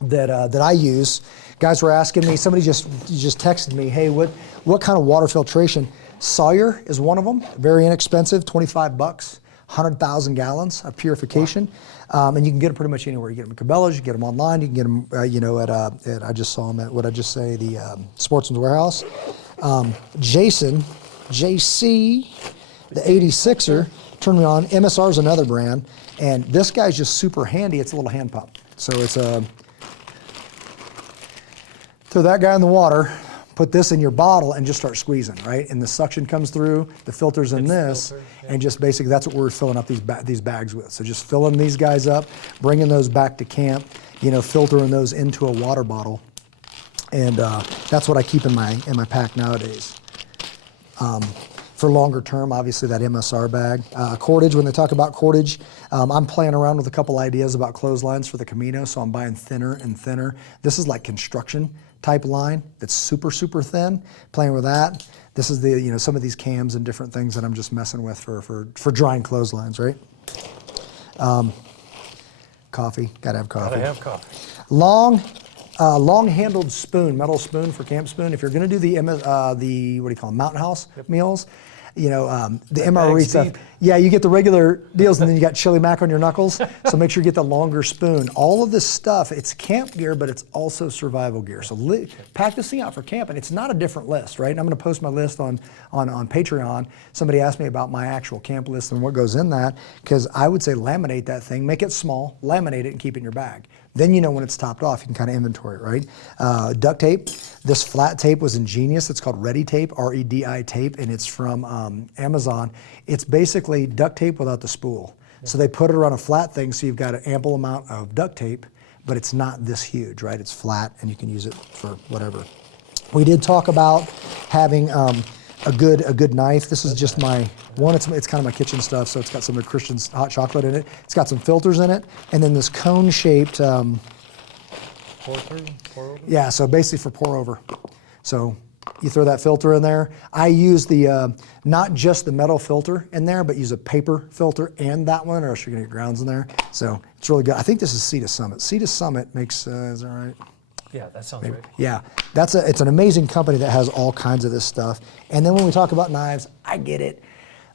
that I use. Guys were asking me, somebody just texted me, hey, what kind of water filtration? Sawyer is one of them, very inexpensive, 25 bucks, 100,000 gallons of purification. Wow. And you can get them pretty much anywhere. You get them at Cabela's, you can get them online, you can get them, at I just saw them at, the Sportsman's Warehouse. Jason, JC, the 86er, turned me on. MSR is another brand, and this guy's just super handy. It's a little hand pump. So it's a, throw that guy in the water, put this in your bottle, and just start squeezing, right? And the suction comes through, the filter's in this, and just basically that's what we're filling up these bags with. So just filling these guys up, bringing those back to camp, filtering those into a water bottle, and that's what I keep in my pack nowadays. For longer term, obviously that MSR bag. Cordage, when they talk about cordage, I'm playing around with a couple ideas about clotheslines for the Camino, so I'm buying thinner and thinner. This is like construction type line that's super, super thin, playing with that. This is the, some of these cams and different things that I'm just messing with for drying clotheslines, right? Coffee, gotta have coffee. Gotta have coffee. Long-handled spoon, metal spoon for camp spoon. If you're going to do the what do you call them, Mountain House meals, the MRE stuff. Deep. Yeah, you get the regular deals, and then you got chili mac on your knuckles. So make sure you get the longer spoon. All of this stuff, it's camp gear, but it's also survival gear. So pack this thing out for camp, and it's not a different list, right? And I'm going to post my list on Patreon. Somebody asked me about my actual camp list and what goes in that, because I would say laminate that thing, make it small, laminate it, and keep it in your bag. Then you know when it's topped off, you can kind of inventory it, right? Duct tape. This flat tape was ingenious. It's called Redi tape, R-E-D-I tape, and it's from Amazon. It's basically duct tape without the spool. Yeah. So they put it around a flat thing, so you've got an ample amount of duct tape, but it's not this huge, right? It's flat, and you can use it for whatever. We did talk about having a good knife. This is just my one. It's kind of my kitchen stuff, so it's got some of Christian's hot chocolate in it. It's got some filters in it, and then this cone-shaped. Pour through, pour over. Yeah, so basically for pour over. So you throw that filter in there. I use the not just the metal filter in there, but use a paper filter and that one, or else you're gonna get grounds in there. So it's really good. I think this is Sea to Summit. Sea to Summit makes is that right? Yeah, that sounds right. Yeah, it's an amazing company that has all kinds of this stuff. And then when we talk about knives, I get it.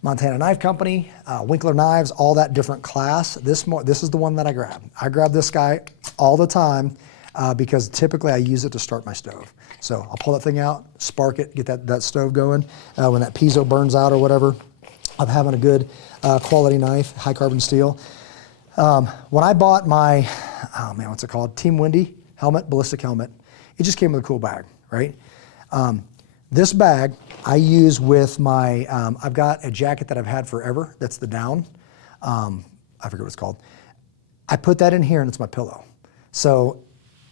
Montana Knife Company, Winkler Knives, all that different class. This is the one that I grab. I grab this guy all the time because typically I use it to start my stove. So I'll pull that thing out, spark it, get that stove going. When that piezo burns out or whatever, I'm having a good quality knife, high carbon steel. When I bought my, what's it called? Team Windy helmet, ballistic helmet, it just came with a cool bag, right? This bag I use with my, I've got a jacket that I've had forever, that's the down. I forget what it's called. I put that in here and it's my pillow. So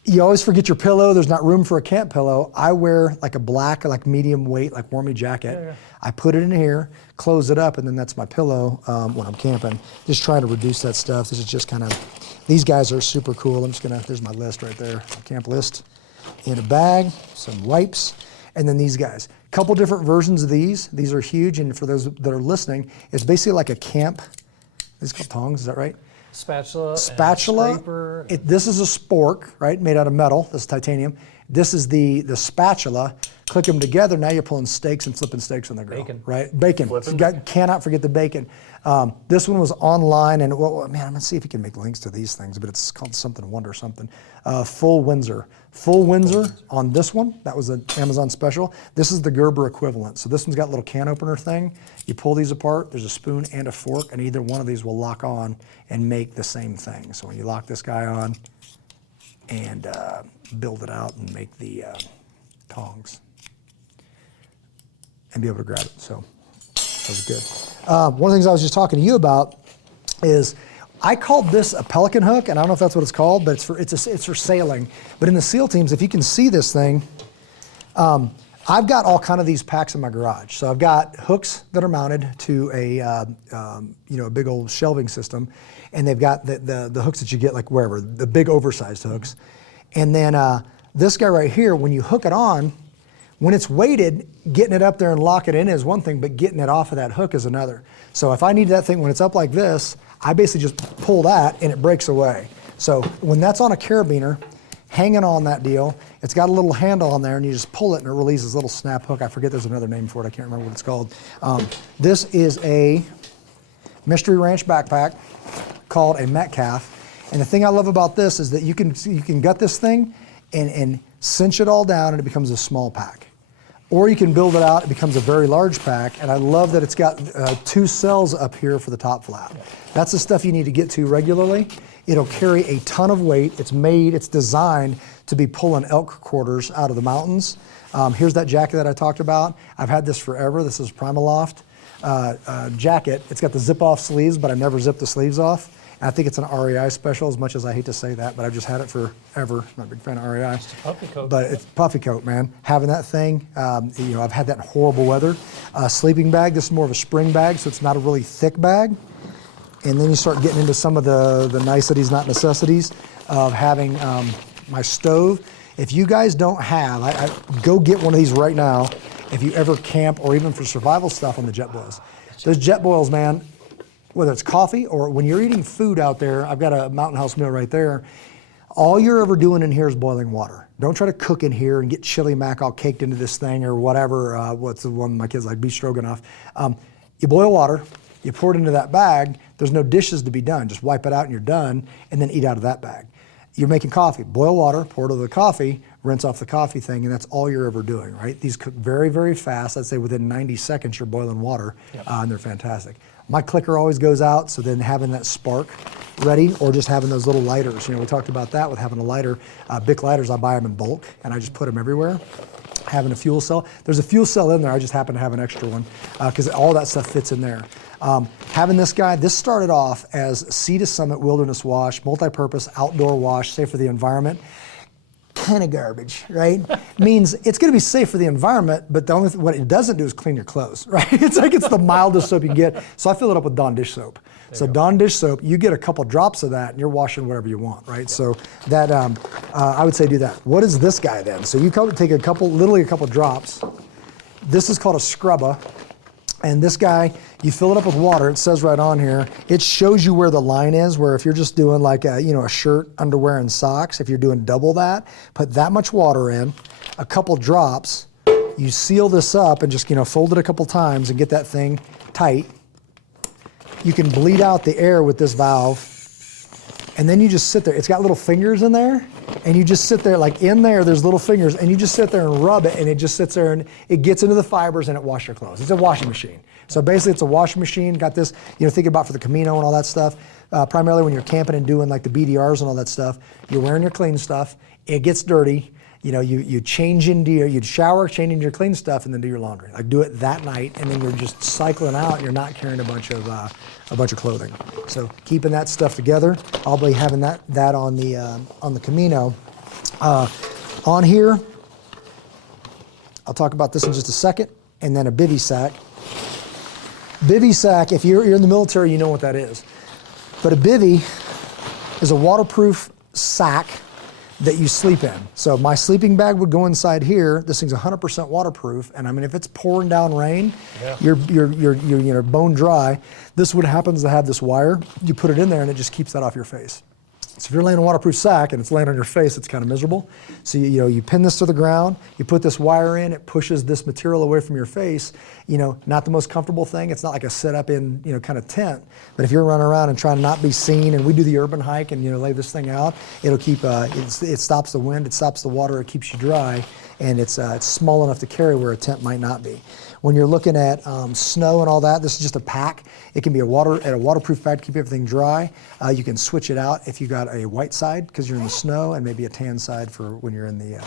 you always forget your pillow, there's not room for a camp pillow. I wear like a black, like medium weight, like warmy jacket. Yeah. I put it in here, close it up, and then that's my pillow when I'm camping. Just trying to reduce that stuff. This is just kind of, these guys are super cool. I'm just gonna, there's my list right there, camp list. In a bag, some wipes, and then these guys. Couple different versions of these. These are huge, and for those that are listening, it's basically like a camp, it's called tongs, is that right? Spatula. This is a spork, right, made out of metal. This is titanium. This is the spatula. Click them together, now you're pulling steaks and flipping steaks on the grill. Bacon. Right? Bacon. Flipping. Cannot forget the bacon. This one was online, and well, man, I'm gonna see if you can make links to these things, but it's called something Wonder something. Full Windsor. Full Windsor on this one, that was an Amazon special. This is the Gerber equivalent. So this one's got a little can opener thing. You pull these apart, there's a spoon and a fork, and either one of these will lock on and make the same thing. So when you lock this guy on and build it out and make the tongs and be able to grab it. So that was good. One of the things I was just talking to you about is I called this a Pelican Hook, and I don't know if that's what it's called, but it's for sailing. But in the SEAL teams, if you can see this thing, I've got all kind of these packs in my garage. So I've got hooks that are mounted to a big old shelving system, and they've got the hooks that you get like wherever, the big oversized hooks. And then this guy right here, when you hook it on, when it's weighted, getting it up there and lock it in is one thing, but getting it off of that hook is another. So if I need that thing when it's up like this, I basically just pull that and it breaks away. So when that's on a carabiner, hanging on that deal, it's got a little handle on there and you just pull it and it releases a little snap hook. I forget there's another name for it, I can't remember what it's called. This is a Mystery Ranch backpack called a Metcalf. And the thing I love about this is that you can gut this thing and cinch it all down and it becomes a small pack. Or you can build it out, it becomes a very large pack, and I love that it's got 2 cells up here for the top flap. That's the stuff you need to get to regularly. It'll carry a ton of weight. It's designed to be pulling elk quarters out of the mountains. Here's that jacket that I talked about. I've had this forever. This is Primaloft jacket. It's got the zip-off sleeves, but I never zip the sleeves off. And I think it's an REI special, as much as I hate to say that, but I've just had it forever. I'm not a big fan of REI. It's a puffy coat. But it's puffy coat, man. Having that thing, I've had that in horrible weather. Sleeping bag, this is more of a spring bag, so it's not a really thick bag. And then you start getting into some of the niceties, not necessities, of having my stove. If you guys don't have, I go get one of these right now if you ever camp or even for survival stuff on the jet boils. Those jet boils, man, whether it's coffee or when you're eating food out there, I've got a Mountain House meal right there. All you're ever doing in here is boiling water. Don't try to cook in here and get chili mac all caked into this thing or whatever. What's the one my kids like, beef stroganoff. You boil water, you pour it into that bag. There's no dishes to be done. Just wipe it out and you're done, and then eat out of that bag. You're making coffee. Boil water, pour it over the coffee, rinse off the coffee thing, and that's all you're ever doing, right? These cook very, very fast. I'd say within 90 seconds you're boiling water, and they're fantastic. My clicker always goes out, so then having that spark ready, or just having those little lighters. We talked about that with having a lighter. Bic lighters, I buy them in bulk, and I just put them everywhere. Having a fuel cell. There's a fuel cell in there, I just happen to have an extra one, because all that stuff fits in there. Having this guy, this started off as Sea to Summit Wilderness Wash, multi-purpose outdoor wash, safe for the environment. Kind of garbage, right? Means it's going to be safe for the environment, but the only what it doesn't do is clean your clothes, right? It's like it's the mildest soap you can get. So I fill it up with Dawn dish soap. So Dawn dish soap, you get a couple drops of that, and you're washing whatever you want, right? So that I would say do that. What is this guy then? So you take literally a couple drops. This is called a scrubba. And this guy, you fill it up with water. It says right on here. It shows you where the line is. Where if you're just doing like a shirt, underwear, and socks, if you're doing double that, put that much water in, a couple drops. You seal this up and just fold it a couple times and get that thing tight. You can bleed out the air with this valve, and then you just sit there. It's got little fingers in there, and you just sit there like in there. There's little fingers, and you just sit there and rub it, and it just sits there and it gets into the fibers and it washes your clothes. It's a washing machine. So basically, it's a washing machine. Got this, think about for the Camino and all that stuff. Primarily when you're camping and doing like the BDRs and all that stuff, you're wearing your clean stuff. It gets dirty. You change into you'd shower, change into your clean stuff, and then do your laundry. Like do it that night, and then you're just cycling out. And you're not carrying a bunch of clothing. So keeping that stuff together. I'll be having that on the Camino. On here, I'll talk about this in just a second, and then a bivy sack. Bivy sack, if you're in the military, you know what that is. But a bivy is a waterproof sack that you sleep in. So my sleeping bag would go inside here. This thing's 100% waterproof, and I mean, if it's pouring down rain, you're bone dry. This would happens to have this wire. You put it in there, and it just keeps that off your face. So if you're laying in a waterproof sack and it's laying on your face, it's kind of miserable. So you pin this to the ground, you put this wire in, it pushes this material away from your face. Not the most comfortable thing. It's not like a sit up in kind of tent. But if you're running around and trying to not be seen, and we do the urban hike and lay this thing out, it'll keep it stops the wind, it stops the water, it keeps you dry, and it's small enough to carry where a tent might not be. When you're looking at snow and all that, this is just a pack. It can be a waterproof pack to keep everything dry. You can switch it out if you got a white side because you're in the snow, and maybe a tan side for when you're in the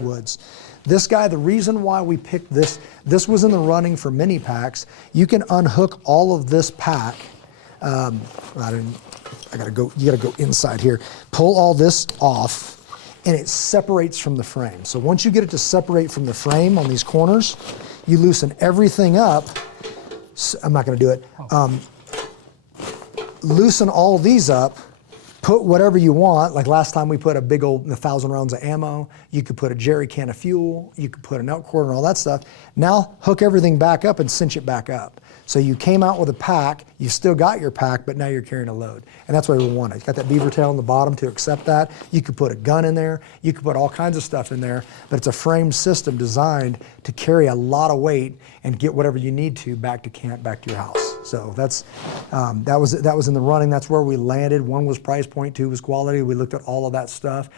woods. This guy, the reason why we picked this was in the running for mini packs. You can unhook all of this pack. You gotta go inside here. Pull all this off, and it separates from the frame. So once you get it to separate from the frame on these corners, you loosen everything up. I'm not going to do it. Loosen all these up, put whatever you want. Like last time we put a big old 1,000 rounds of ammo. You could put a jerry can of fuel. You could put an elk cord and all that stuff. Now hook everything back up and cinch it back up. So you came out with a pack, you still got your pack, but now you're carrying a load. And that's what we want. It's got that beaver tail on the bottom to accept that. You could put a gun in there, you could put all kinds of stuff in there, but it's a framed system designed to carry a lot of weight and get whatever you need to back to camp, back to your house. So that was in the running. That's where we landed. One was price point, two was quality. We looked at all of that stuff.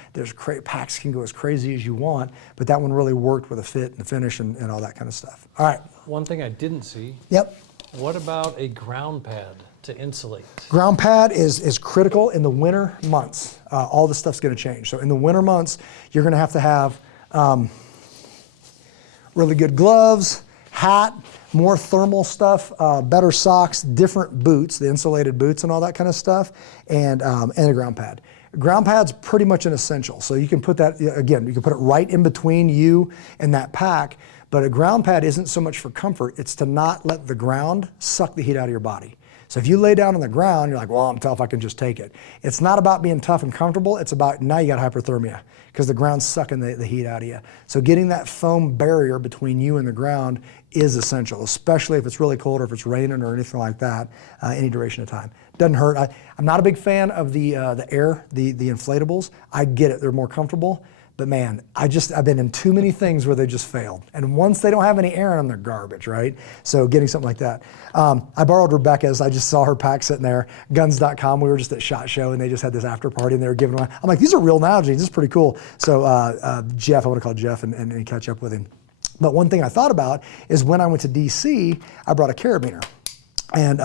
Packs can go as crazy as you want, but that one really worked with a fit and the finish and all that kind of stuff. All right. One thing I didn't see. Yep. What about a ground pad to insulate? Ground pad is critical in the winter months. All this stuff's going to change. So in the winter months, you're going to have really good gloves, hat, more thermal stuff, better socks, different boots, the insulated boots and all that kind of stuff, and a ground pad. Ground pad's pretty much an essential. So you can put that, again, you can put it right in between you and that pack. But a ground pad isn't so much for comfort, it's to not let the ground suck the heat out of your body. So if you lay down on the ground, you're like, well, I'm tough, I can just take it. It's not about being tough and comfortable, it's about now you got hyperthermia because the ground's sucking the heat out of you. So getting that foam barrier between you and the ground is essential, especially if it's really cold or if it's raining or anything like that, any duration of time. Doesn't hurt. I'm not a big fan of the air, the inflatables. I get it, they're more comfortable. But man, I've been in too many things where they just failed. And once they don't have any air in them, they're garbage, right? So getting something like that. I borrowed Rebecca's. I just saw her pack sitting there. Guns.com, we were just at SHOT Show and they just had this after party and they were giving away. I'm like, these are real Nalgene's. This is pretty cool. So Jeff, I want to call Jeff and catch up with him. But one thing I thought about is when I went to DC, I brought a carabiner. And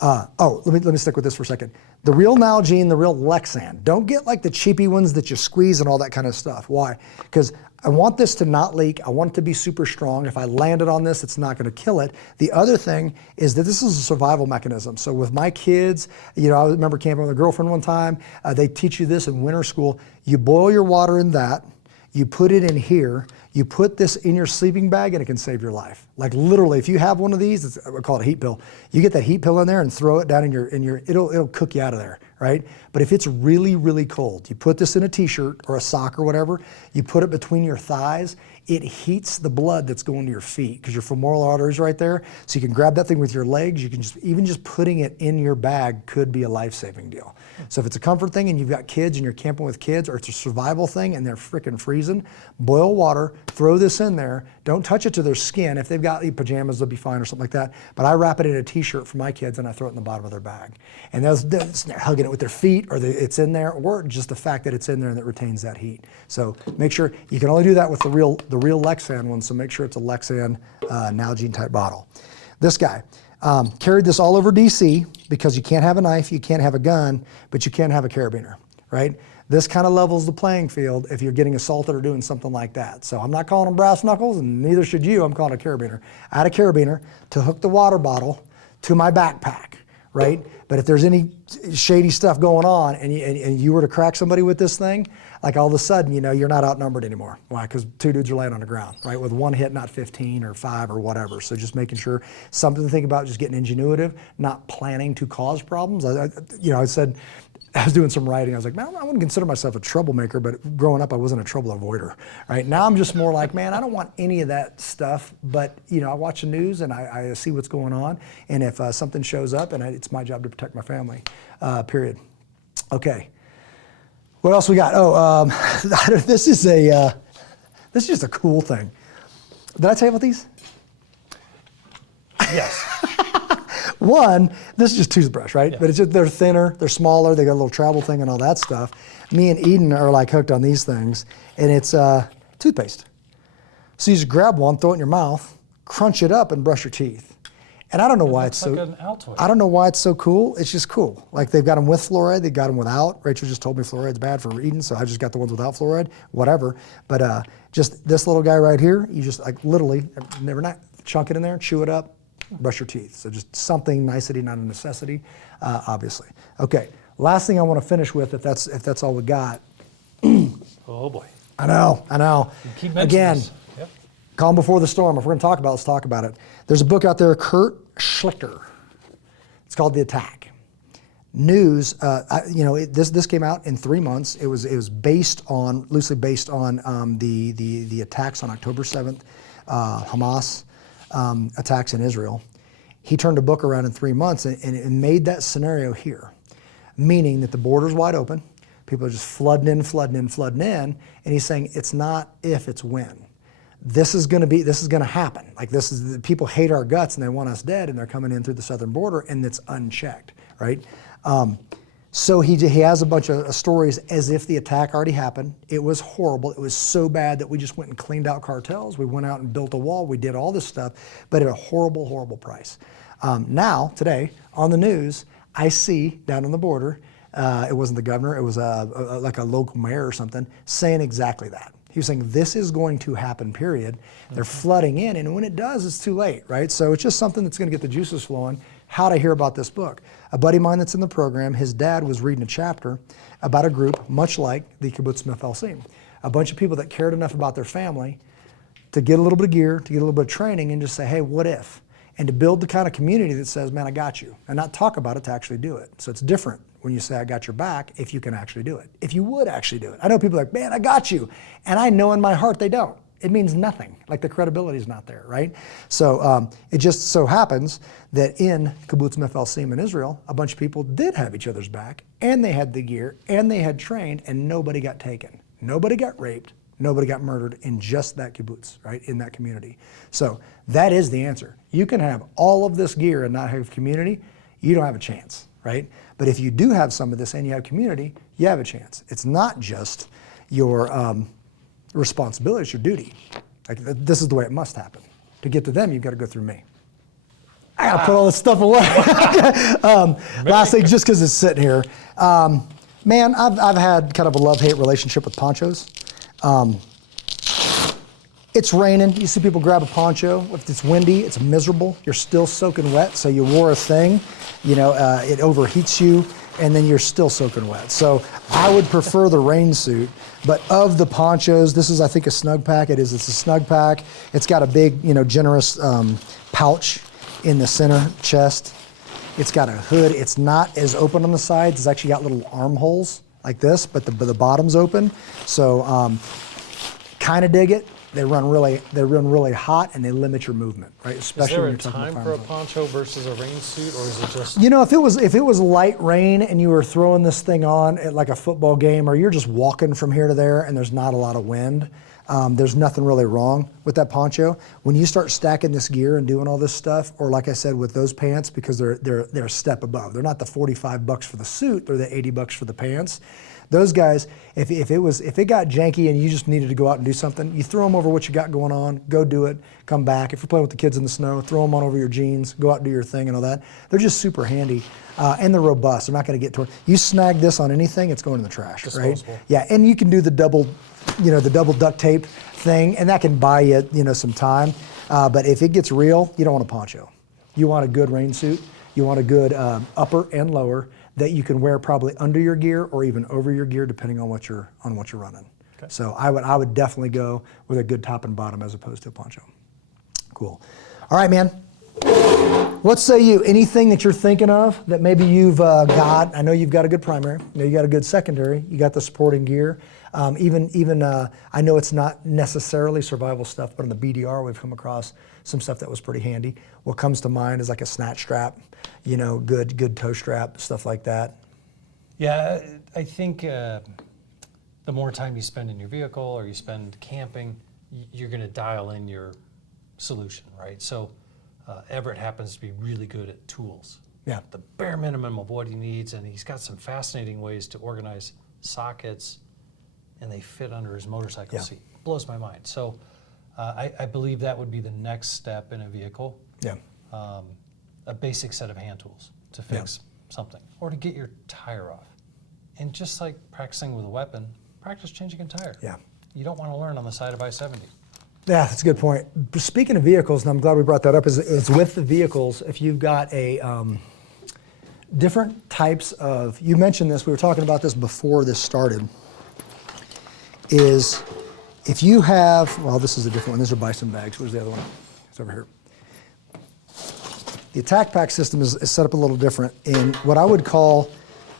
let me stick with this for a second. The real Nalgene, the real Lexan. Don't get like the cheapy ones that you squeeze and all that kind of stuff. Why? Because I want this to not leak. I want it to be super strong. If I landed on this, it's not going to kill it. The other thing is that this is a survival mechanism. So with my kids, I remember camping with a girlfriend one time. They teach you this in winter school. You boil your water in that. You put it in here. You put this in your sleeping bag and it can save your life. Like literally, if you have one of these, we call it a heat pill. You get that heat pill in there and throw it down in your it'll cook you out of there, right? But if it's really, really cold, you put this in a t-shirt or a sock or whatever, you put it between your thighs, it heats the blood that's going to your feet because your femoral arteries right there. So you can grab that thing with your legs. You can just putting it in your bag could be a life-saving deal. So if it's a comfort thing and you've got kids and you're camping with kids, or it's a survival thing and they're freaking freezing, boil water, throw this in there. Don't touch it to their skin. If they've got pajamas, they'll be fine or something like that. But I wrap it in a t-shirt for my kids and I throw it in the bottom of their bag. And they're hugging it with their feet, or it's in there, or just the fact that it's in there and it retains that heat. So make sure, you can only do that with the real Lexan one, so make sure it's a Lexan Nalgene type bottle. This guy, carried this all over DC because you can't have a knife, you can't have a gun, but you can have a carabiner, right? This kind of levels the playing field if you're getting assaulted or doing something like that. So I'm not calling them brass knuckles, and neither should you. I'm calling it a carabiner. I had a carabiner to hook the water bottle to my backpack, right? But if there's any shady stuff going on and you were to crack somebody with this thing, like all of a sudden, you're not outnumbered anymore. Why? Because two dudes are laying on the ground, right? With one hit, not 15 or 5 or whatever. So just making sure, something to think about, just getting ingenuitive, not planning to cause problems. I said, I was doing some writing. I was like, man, I wouldn't consider myself a troublemaker, but growing up, I wasn't a trouble avoider, right? Now I'm just more like, man, I don't want any of that stuff, but I watch the news and I see what's going on. And if something shows up, and it's my job to protect my family, period. Okay. What else we got? Oh, this is just a cool thing. Did I tell you about these? Yes. One, this is just toothbrush, right? Yeah. But it's just, they're thinner, they're smaller, they got a little travel thing and all that stuff. Me and Eden are like hooked on these things, and it's toothpaste. So you just grab one, throw it in your mouth, crunch it up, and brush your teeth. And I don't know why it's so. Like an Altoid. I don't know why it's so cool. It's just cool. Like they've got them with fluoride, they've got them without. Rachel just told me fluoride's bad for Eden, so I just got the ones without fluoride. Whatever. But just this little guy right here, you just like literally never not chunk it in there, chew it up, brush your teeth. So just something nicety, not a necessity, obviously. Okay. Last thing I want to finish with, if that's all we got. Oh boy. I know. You keep mentioning Again. this. Yep. Calm before the storm. If we're going to talk about it, let's talk about it. There's a book out there, Kurt Schlichter. It's called The Attack. News. This came out in 3 months. It was loosely based on the attacks on October 7th, Hamas attacks in Israel. He turned a book around in 3 months and it made that scenario here, meaning that the border's wide open. People are just flooding in, and he's saying it's not if, it's when. This is going to happen. Like people hate our guts and they want us dead, and they're coming in through the southern border, and it's unchecked, right? So he has a bunch of stories as if the attack already happened. It was horrible. It was so bad that we just went and cleaned out cartels. We went out and built a wall. We did all this stuff, but at a horrible, horrible price. Now, today, on the news, I see down on the border, it wasn't the governor, it was like a local mayor or something, saying exactly that. He was saying, this is going to happen, period. They're flooding in, and when it does, it's too late, right? So it's just something that's going to get the juices flowing. How to hear about this book. A buddy of mine that's in the program, his dad was reading a chapter about a group much like the Kibbutz Mefalsim. A bunch of people that cared enough about their family to get a little bit of gear, to get a little bit of training, and just say, hey, what if? And to build the kind of community that says, man, I got you. And not talk about it, to actually do it. So it's different when you say, I got your back, if you can actually do it. If you would actually do it. I know people are like, man, I got you. And I know in my heart they don't. It means nothing. Like the credibility is not there, right? So it just so happens that in Kibbutz Mefalsim in Israel, a bunch of people did have each other's back, and they had the gear, and they had trained, and nobody got taken. Nobody got raped. Nobody got murdered in just that kibbutz, right, in that community. So that is the answer. You can have all of this gear and not have community, you don't have a chance, right? But if you do have some of this and you have community, you have a chance. It's not just your responsibility, it's your duty. Like, this is the way it must happen. To get to them, you've got to go through me. I got to put all this stuff away. Last thing, just because it's sitting here. Man, I've had kind of a love-hate relationship with ponchos. It's raining. You see people grab a poncho. If it's windy, it's miserable. You're still soaking wet, so you wore a thing. You know, it overheats you, and then you're still soaking wet. So I would prefer the rain suit. But of the ponchos, this is, I think, a snug pack. It's a snug pack. It's got a big, generous pouch in the center chest. It's got a hood. It's not as open on the sides. It's actually got little armholes like this, but the bottom's open. So kind of dig it. They run really hot, and they limit your movement, right? Especially when you're talking about time for a poncho versus a rain suit, or is it just? If it was light rain and you were throwing this thing on at like a football game, or you're just walking from here to there and there's not a lot of wind, there's nothing really wrong with that poncho. When you start stacking this gear and doing all this stuff, or like I said with those pants, because they're a step above. They're not the $45 for the suit; they're the $80 for the pants. Those guys, if it got janky and you just needed to go out and do something, you throw them over what you got going on, go do it, come back. If you're playing with the kids in the snow, throw them on over your jeans, go out and do your thing and all that. They're just super handy, and they're robust. They're not going to get torn. You snag this on anything, it's going in the trash, disposable. Right? Yeah, and you can do the double duct tape thing, and that can buy you, some time. But if it gets real, you don't want a poncho. You want a good rain suit. You want a good upper and lower that you can wear probably under your gear or even over your gear, depending on what you're running. Okay. So I would definitely go with a good top and bottom as opposed to a poncho. Cool. All right, man. What say you? Anything that you're thinking of that maybe you've got? I know you've got a good primary. I know you got a good secondary. You got the supporting gear. Even I know it's not necessarily survival stuff, but on the BDR we've come across some stuff that was pretty handy. What comes to mind is like a snatch strap, good toe strap, stuff like that. Yeah, I think the more time you spend in your vehicle or you spend camping, you're going to dial in your solution, right? So Everett happens to be really good at tools. Yeah. The bare minimum of what he needs, and he's got some fascinating ways to organize sockets, and they fit under his motorcycle seat. Blows my mind. So I believe that would be the next step in a vehicle. Yeah. A basic set of hand tools to fix something or to get your tire off. And just like practicing with a weapon, practice changing a tire. Yeah. You don't want to learn on the side of I-70. Yeah, that's a good point. Speaking of vehicles, and I'm glad we brought that up, is with the vehicles, if you've got a different types of, you mentioned this, we were talking about this before this started, is if you have, well, this is a different one. These are bison bags. Where's the other one? It's over here. The attack pack system is set up a little different in what I would call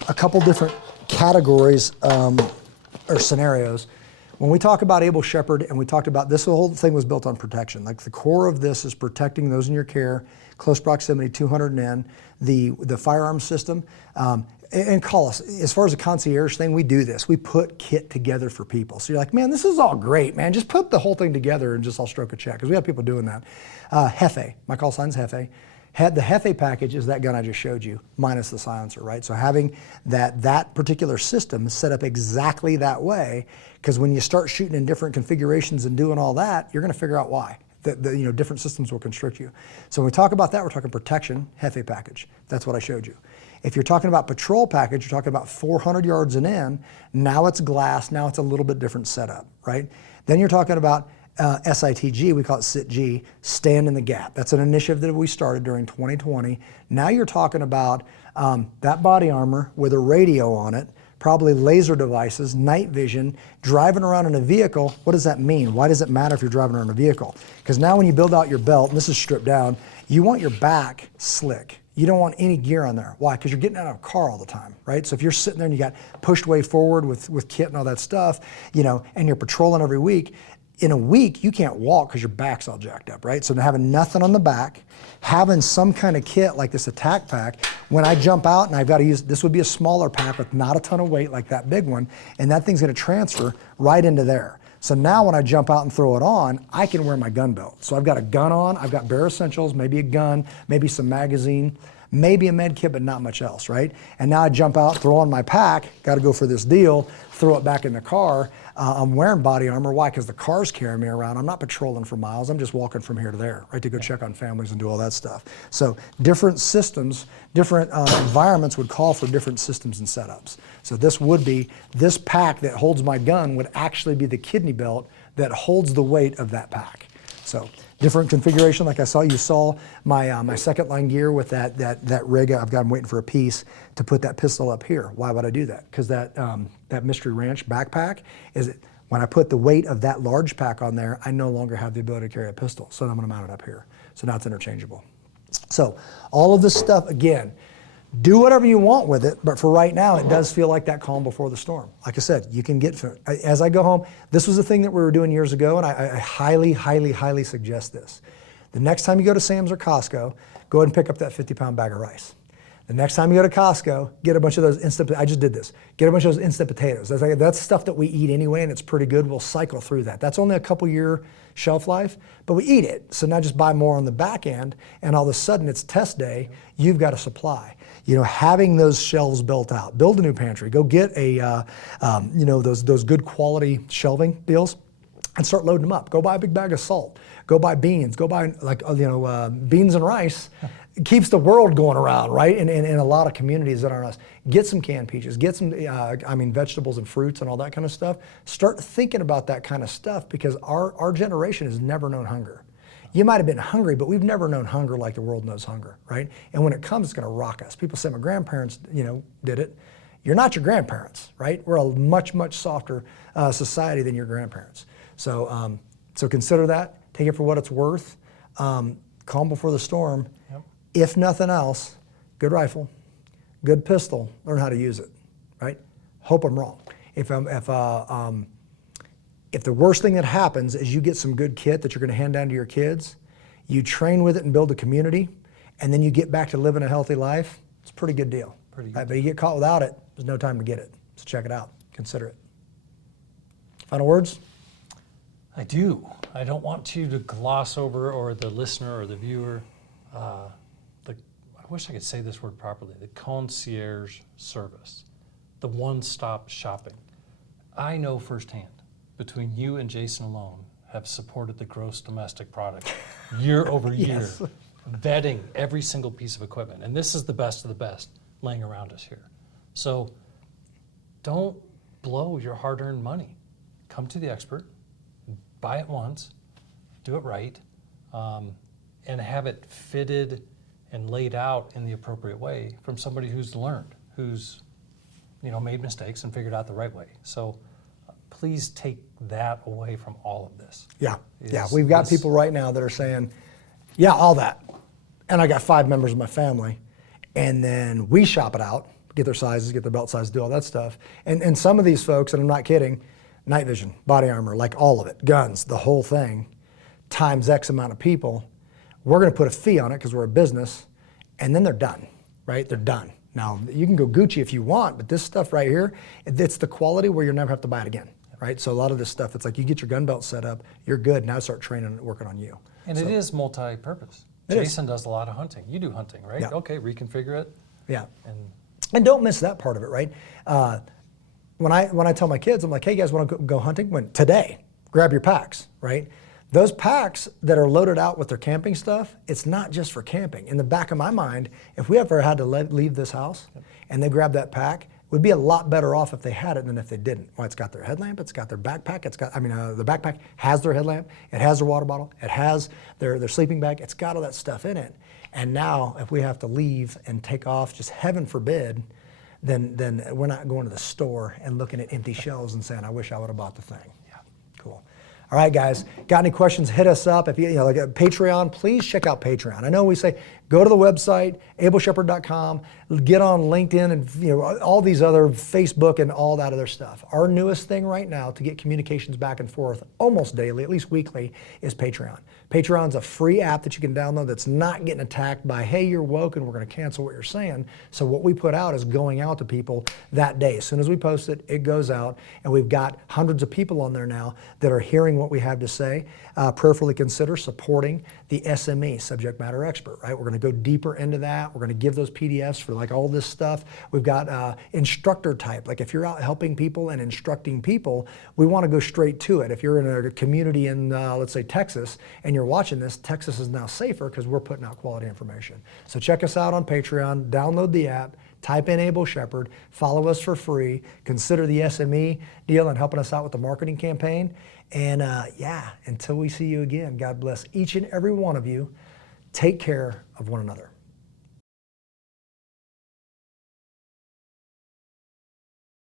a couple different categories or scenarios. When we talk about Able Shepherd, and we talked about this, the whole thing was built on protection. Like the core of this is protecting those in your care, close proximity, 200 and in, the firearms system. And call us, as far as the concierge thing, we do this. We put kit together for people. So you're like, man, this is all great, man. Just put the whole thing together and just I'll stroke a check, because we have people doing that. Jefe, my call sign's Jefe. The Jefe package is that gun I just showed you, minus the silencer, right? So having that particular system set up exactly that way, because when you start shooting in different configurations and doing all that, you're gonna figure out why. Different systems will constrict you. So when we talk about that, we're talking protection, Jefe package. That's what I showed you. If you're talking about patrol package, you're talking about 400 yards and in, now it's glass, now it's a little bit different setup, right? Then you're talking about SITG, we call it SITG, stand in the gap. That's an initiative that we started during 2020. Now you're talking about that body armor with a radio on it, probably laser devices, night vision, driving around in a vehicle. What does that mean? Why does it matter if you're driving around in a vehicle? Because now when you build out your belt, and this is stripped down, you want your back slick. You don't want any gear on there. Why? Because you're getting out of a car all the time, right? So if you're sitting there and you got pushed way forward with kit and all that stuff, and you're patrolling every week, in a week, you can't walk because your back's all jacked up, right? So having nothing on the back, having some kind of kit like this attack pack, when I jump out and I've got to use, this would be a smaller pack with not a ton of weight like that big one, and that thing's gonna transfer right into there. So now when I jump out and throw it on, I can wear my gun belt. So I've got a gun on, I've got bare essentials, maybe a gun, maybe some magazine, maybe a med kit, but not much else, right? And now I jump out, throw on my pack, got to go for this deal, throw it back in the car. I'm wearing body armor. Why? Because the car's carrying me around. I'm not patrolling for miles. I'm just walking from here to there, right, to go check on families and do all that stuff. So different systems, different environments would call for different systems and setups. So this pack that holds my gun would actually be the kidney belt that holds the weight of that pack. So different configuration, like you saw my second line gear with that rig. I'm waiting for a piece to put that pistol up here. Why would I do that? Because that Mystery Ranch backpack when I put the weight of that large pack on there, I no longer have the ability to carry a pistol. So I'm going to mount it up here. So now it's interchangeable. So all of this stuff, again, do whatever you want with it, but for right now, it does feel like that calm before the storm. Like I said, you can get, as I go home, this was the thing that we were doing years ago, and I highly, highly, highly suggest this. The next time you go to Sam's or Costco, go ahead and pick up that 50-pound bag of rice. The next time you go to Costco, get a bunch of those I just did this, get a bunch of those instant potatoes. That's stuff that we eat anyway, and it's pretty good. We'll cycle through that. That's only a couple year shelf life, but we eat it. So now just buy more on the back end, and all of a sudden it's test day, you've got a supply. Having those shelves built out, build a new pantry, go get those good quality shelving deals and start loading them up. Go buy a big bag of salt, go buy beans, go buy beans and rice. It keeps the world going around, right? In a lot of communities that aren't us. Get some canned peaches, get some, vegetables and fruits and all that kind of stuff. Start thinking about that kind of stuff, because our generation has never known hunger. You might have been hungry, but we've never known hunger like the world knows hunger, right? And when it comes, it's gonna rock us. People say my grandparents, did it. You're not your grandparents, right? We're a much, much softer society than your grandparents. So consider that, take it for what it's worth. Calm before the storm. Yep. If nothing else, good rifle, good pistol, learn how to use it, right? Hope I'm wrong. If the worst thing that happens is you get some good kit that you're going to hand down to your kids, you train with it and build a community, and then you get back to living a healthy life, it's a pretty good deal. Pretty good. Right? But you get caught without it, there's no time to get it. So check it out, consider it. Final words? I do. I don't want you to gloss over, or the listener or the viewer, I wish I could say this word properly, the concierge service, the one-stop shopping. I know firsthand, between you and Jason alone, have supported the gross domestic product year over year, Yes. vetting every single piece of equipment. And this is the best of the best laying around us here. So don't blow your hard-earned money. Come to the expert, buy it once, do it right, and have it fitted and laid out in the appropriate way from somebody who's learned, who's made mistakes and figured out the right way. So please take that away from all of this. Yeah, we've got people right now that are saying, yeah, all that. And I got 5 members of my family. And then we shop it out, get their sizes, get their belt sizes, do all that stuff. And some of these folks, and I'm not kidding, night vision, body armor, like all of it, guns, the whole thing, times X amount of people. We're going to put a fee on it because we're a business, and then they're done, right? They're done. Now, you can go Gucci if you want, but this stuff right here, it's the quality where you'll never have to buy it again, right? So a lot of this stuff, it's like you get your gun belt set up, you're good, now start training and working on you. And it is multi-purpose. Jason does a lot of hunting. You do hunting, right? Yeah. Okay, reconfigure it. Yeah. And don't miss that part of it, right? When I tell my kids, I'm like, hey guys, want to go hunting? Today, grab your packs, right? Those packs that are loaded out with their camping stuff, it's not just for camping. In the back of my mind, if we ever had to leave this house and they grab that pack, we'd be a lot better off if they had it than if they didn't. Well, it's got their headlamp, it's got their backpack, the backpack has their headlamp, it has their water bottle, it has their sleeping bag, it's got all that stuff in it. And now, if we have to leave and take off, just heaven forbid, then we're not going to the store and looking at empty shelves and saying, I wish I would have bought the thing. Yeah, cool. All right, guys, got any questions, hit us up. If you like Patreon, please check out Patreon. I know we say, go to the website, ableshepherd.com, get on LinkedIn and all these other, Facebook and all that other stuff. Our newest thing right now to get communications back and forth almost daily, at least weekly, is Patreon. Patreon's a free app that you can download that's not getting attacked by, hey, you're woke and we're going to cancel what you're saying. So what we put out is going out to people that day. As soon as we post it, it goes out, and we've got hundreds of people on there now that are hearing what we have to say. Prayerfully consider supporting the SME, subject matter expert, right? We're going to go deeper into that. We're going to give those PDFs for like all this stuff. We've got instructor type. Like if you're out helping people and instructing people, we want to go straight to it. If you're in a community in, let's say, Texas, and you're watching this, Texas is now safer because we're putting out quality information. So check us out on Patreon, download the app, type in Able Shepherd, follow us for free, consider the SME deal and helping us out with the marketing campaign. And until we see you again, God bless each and every one of you. Take care of one another.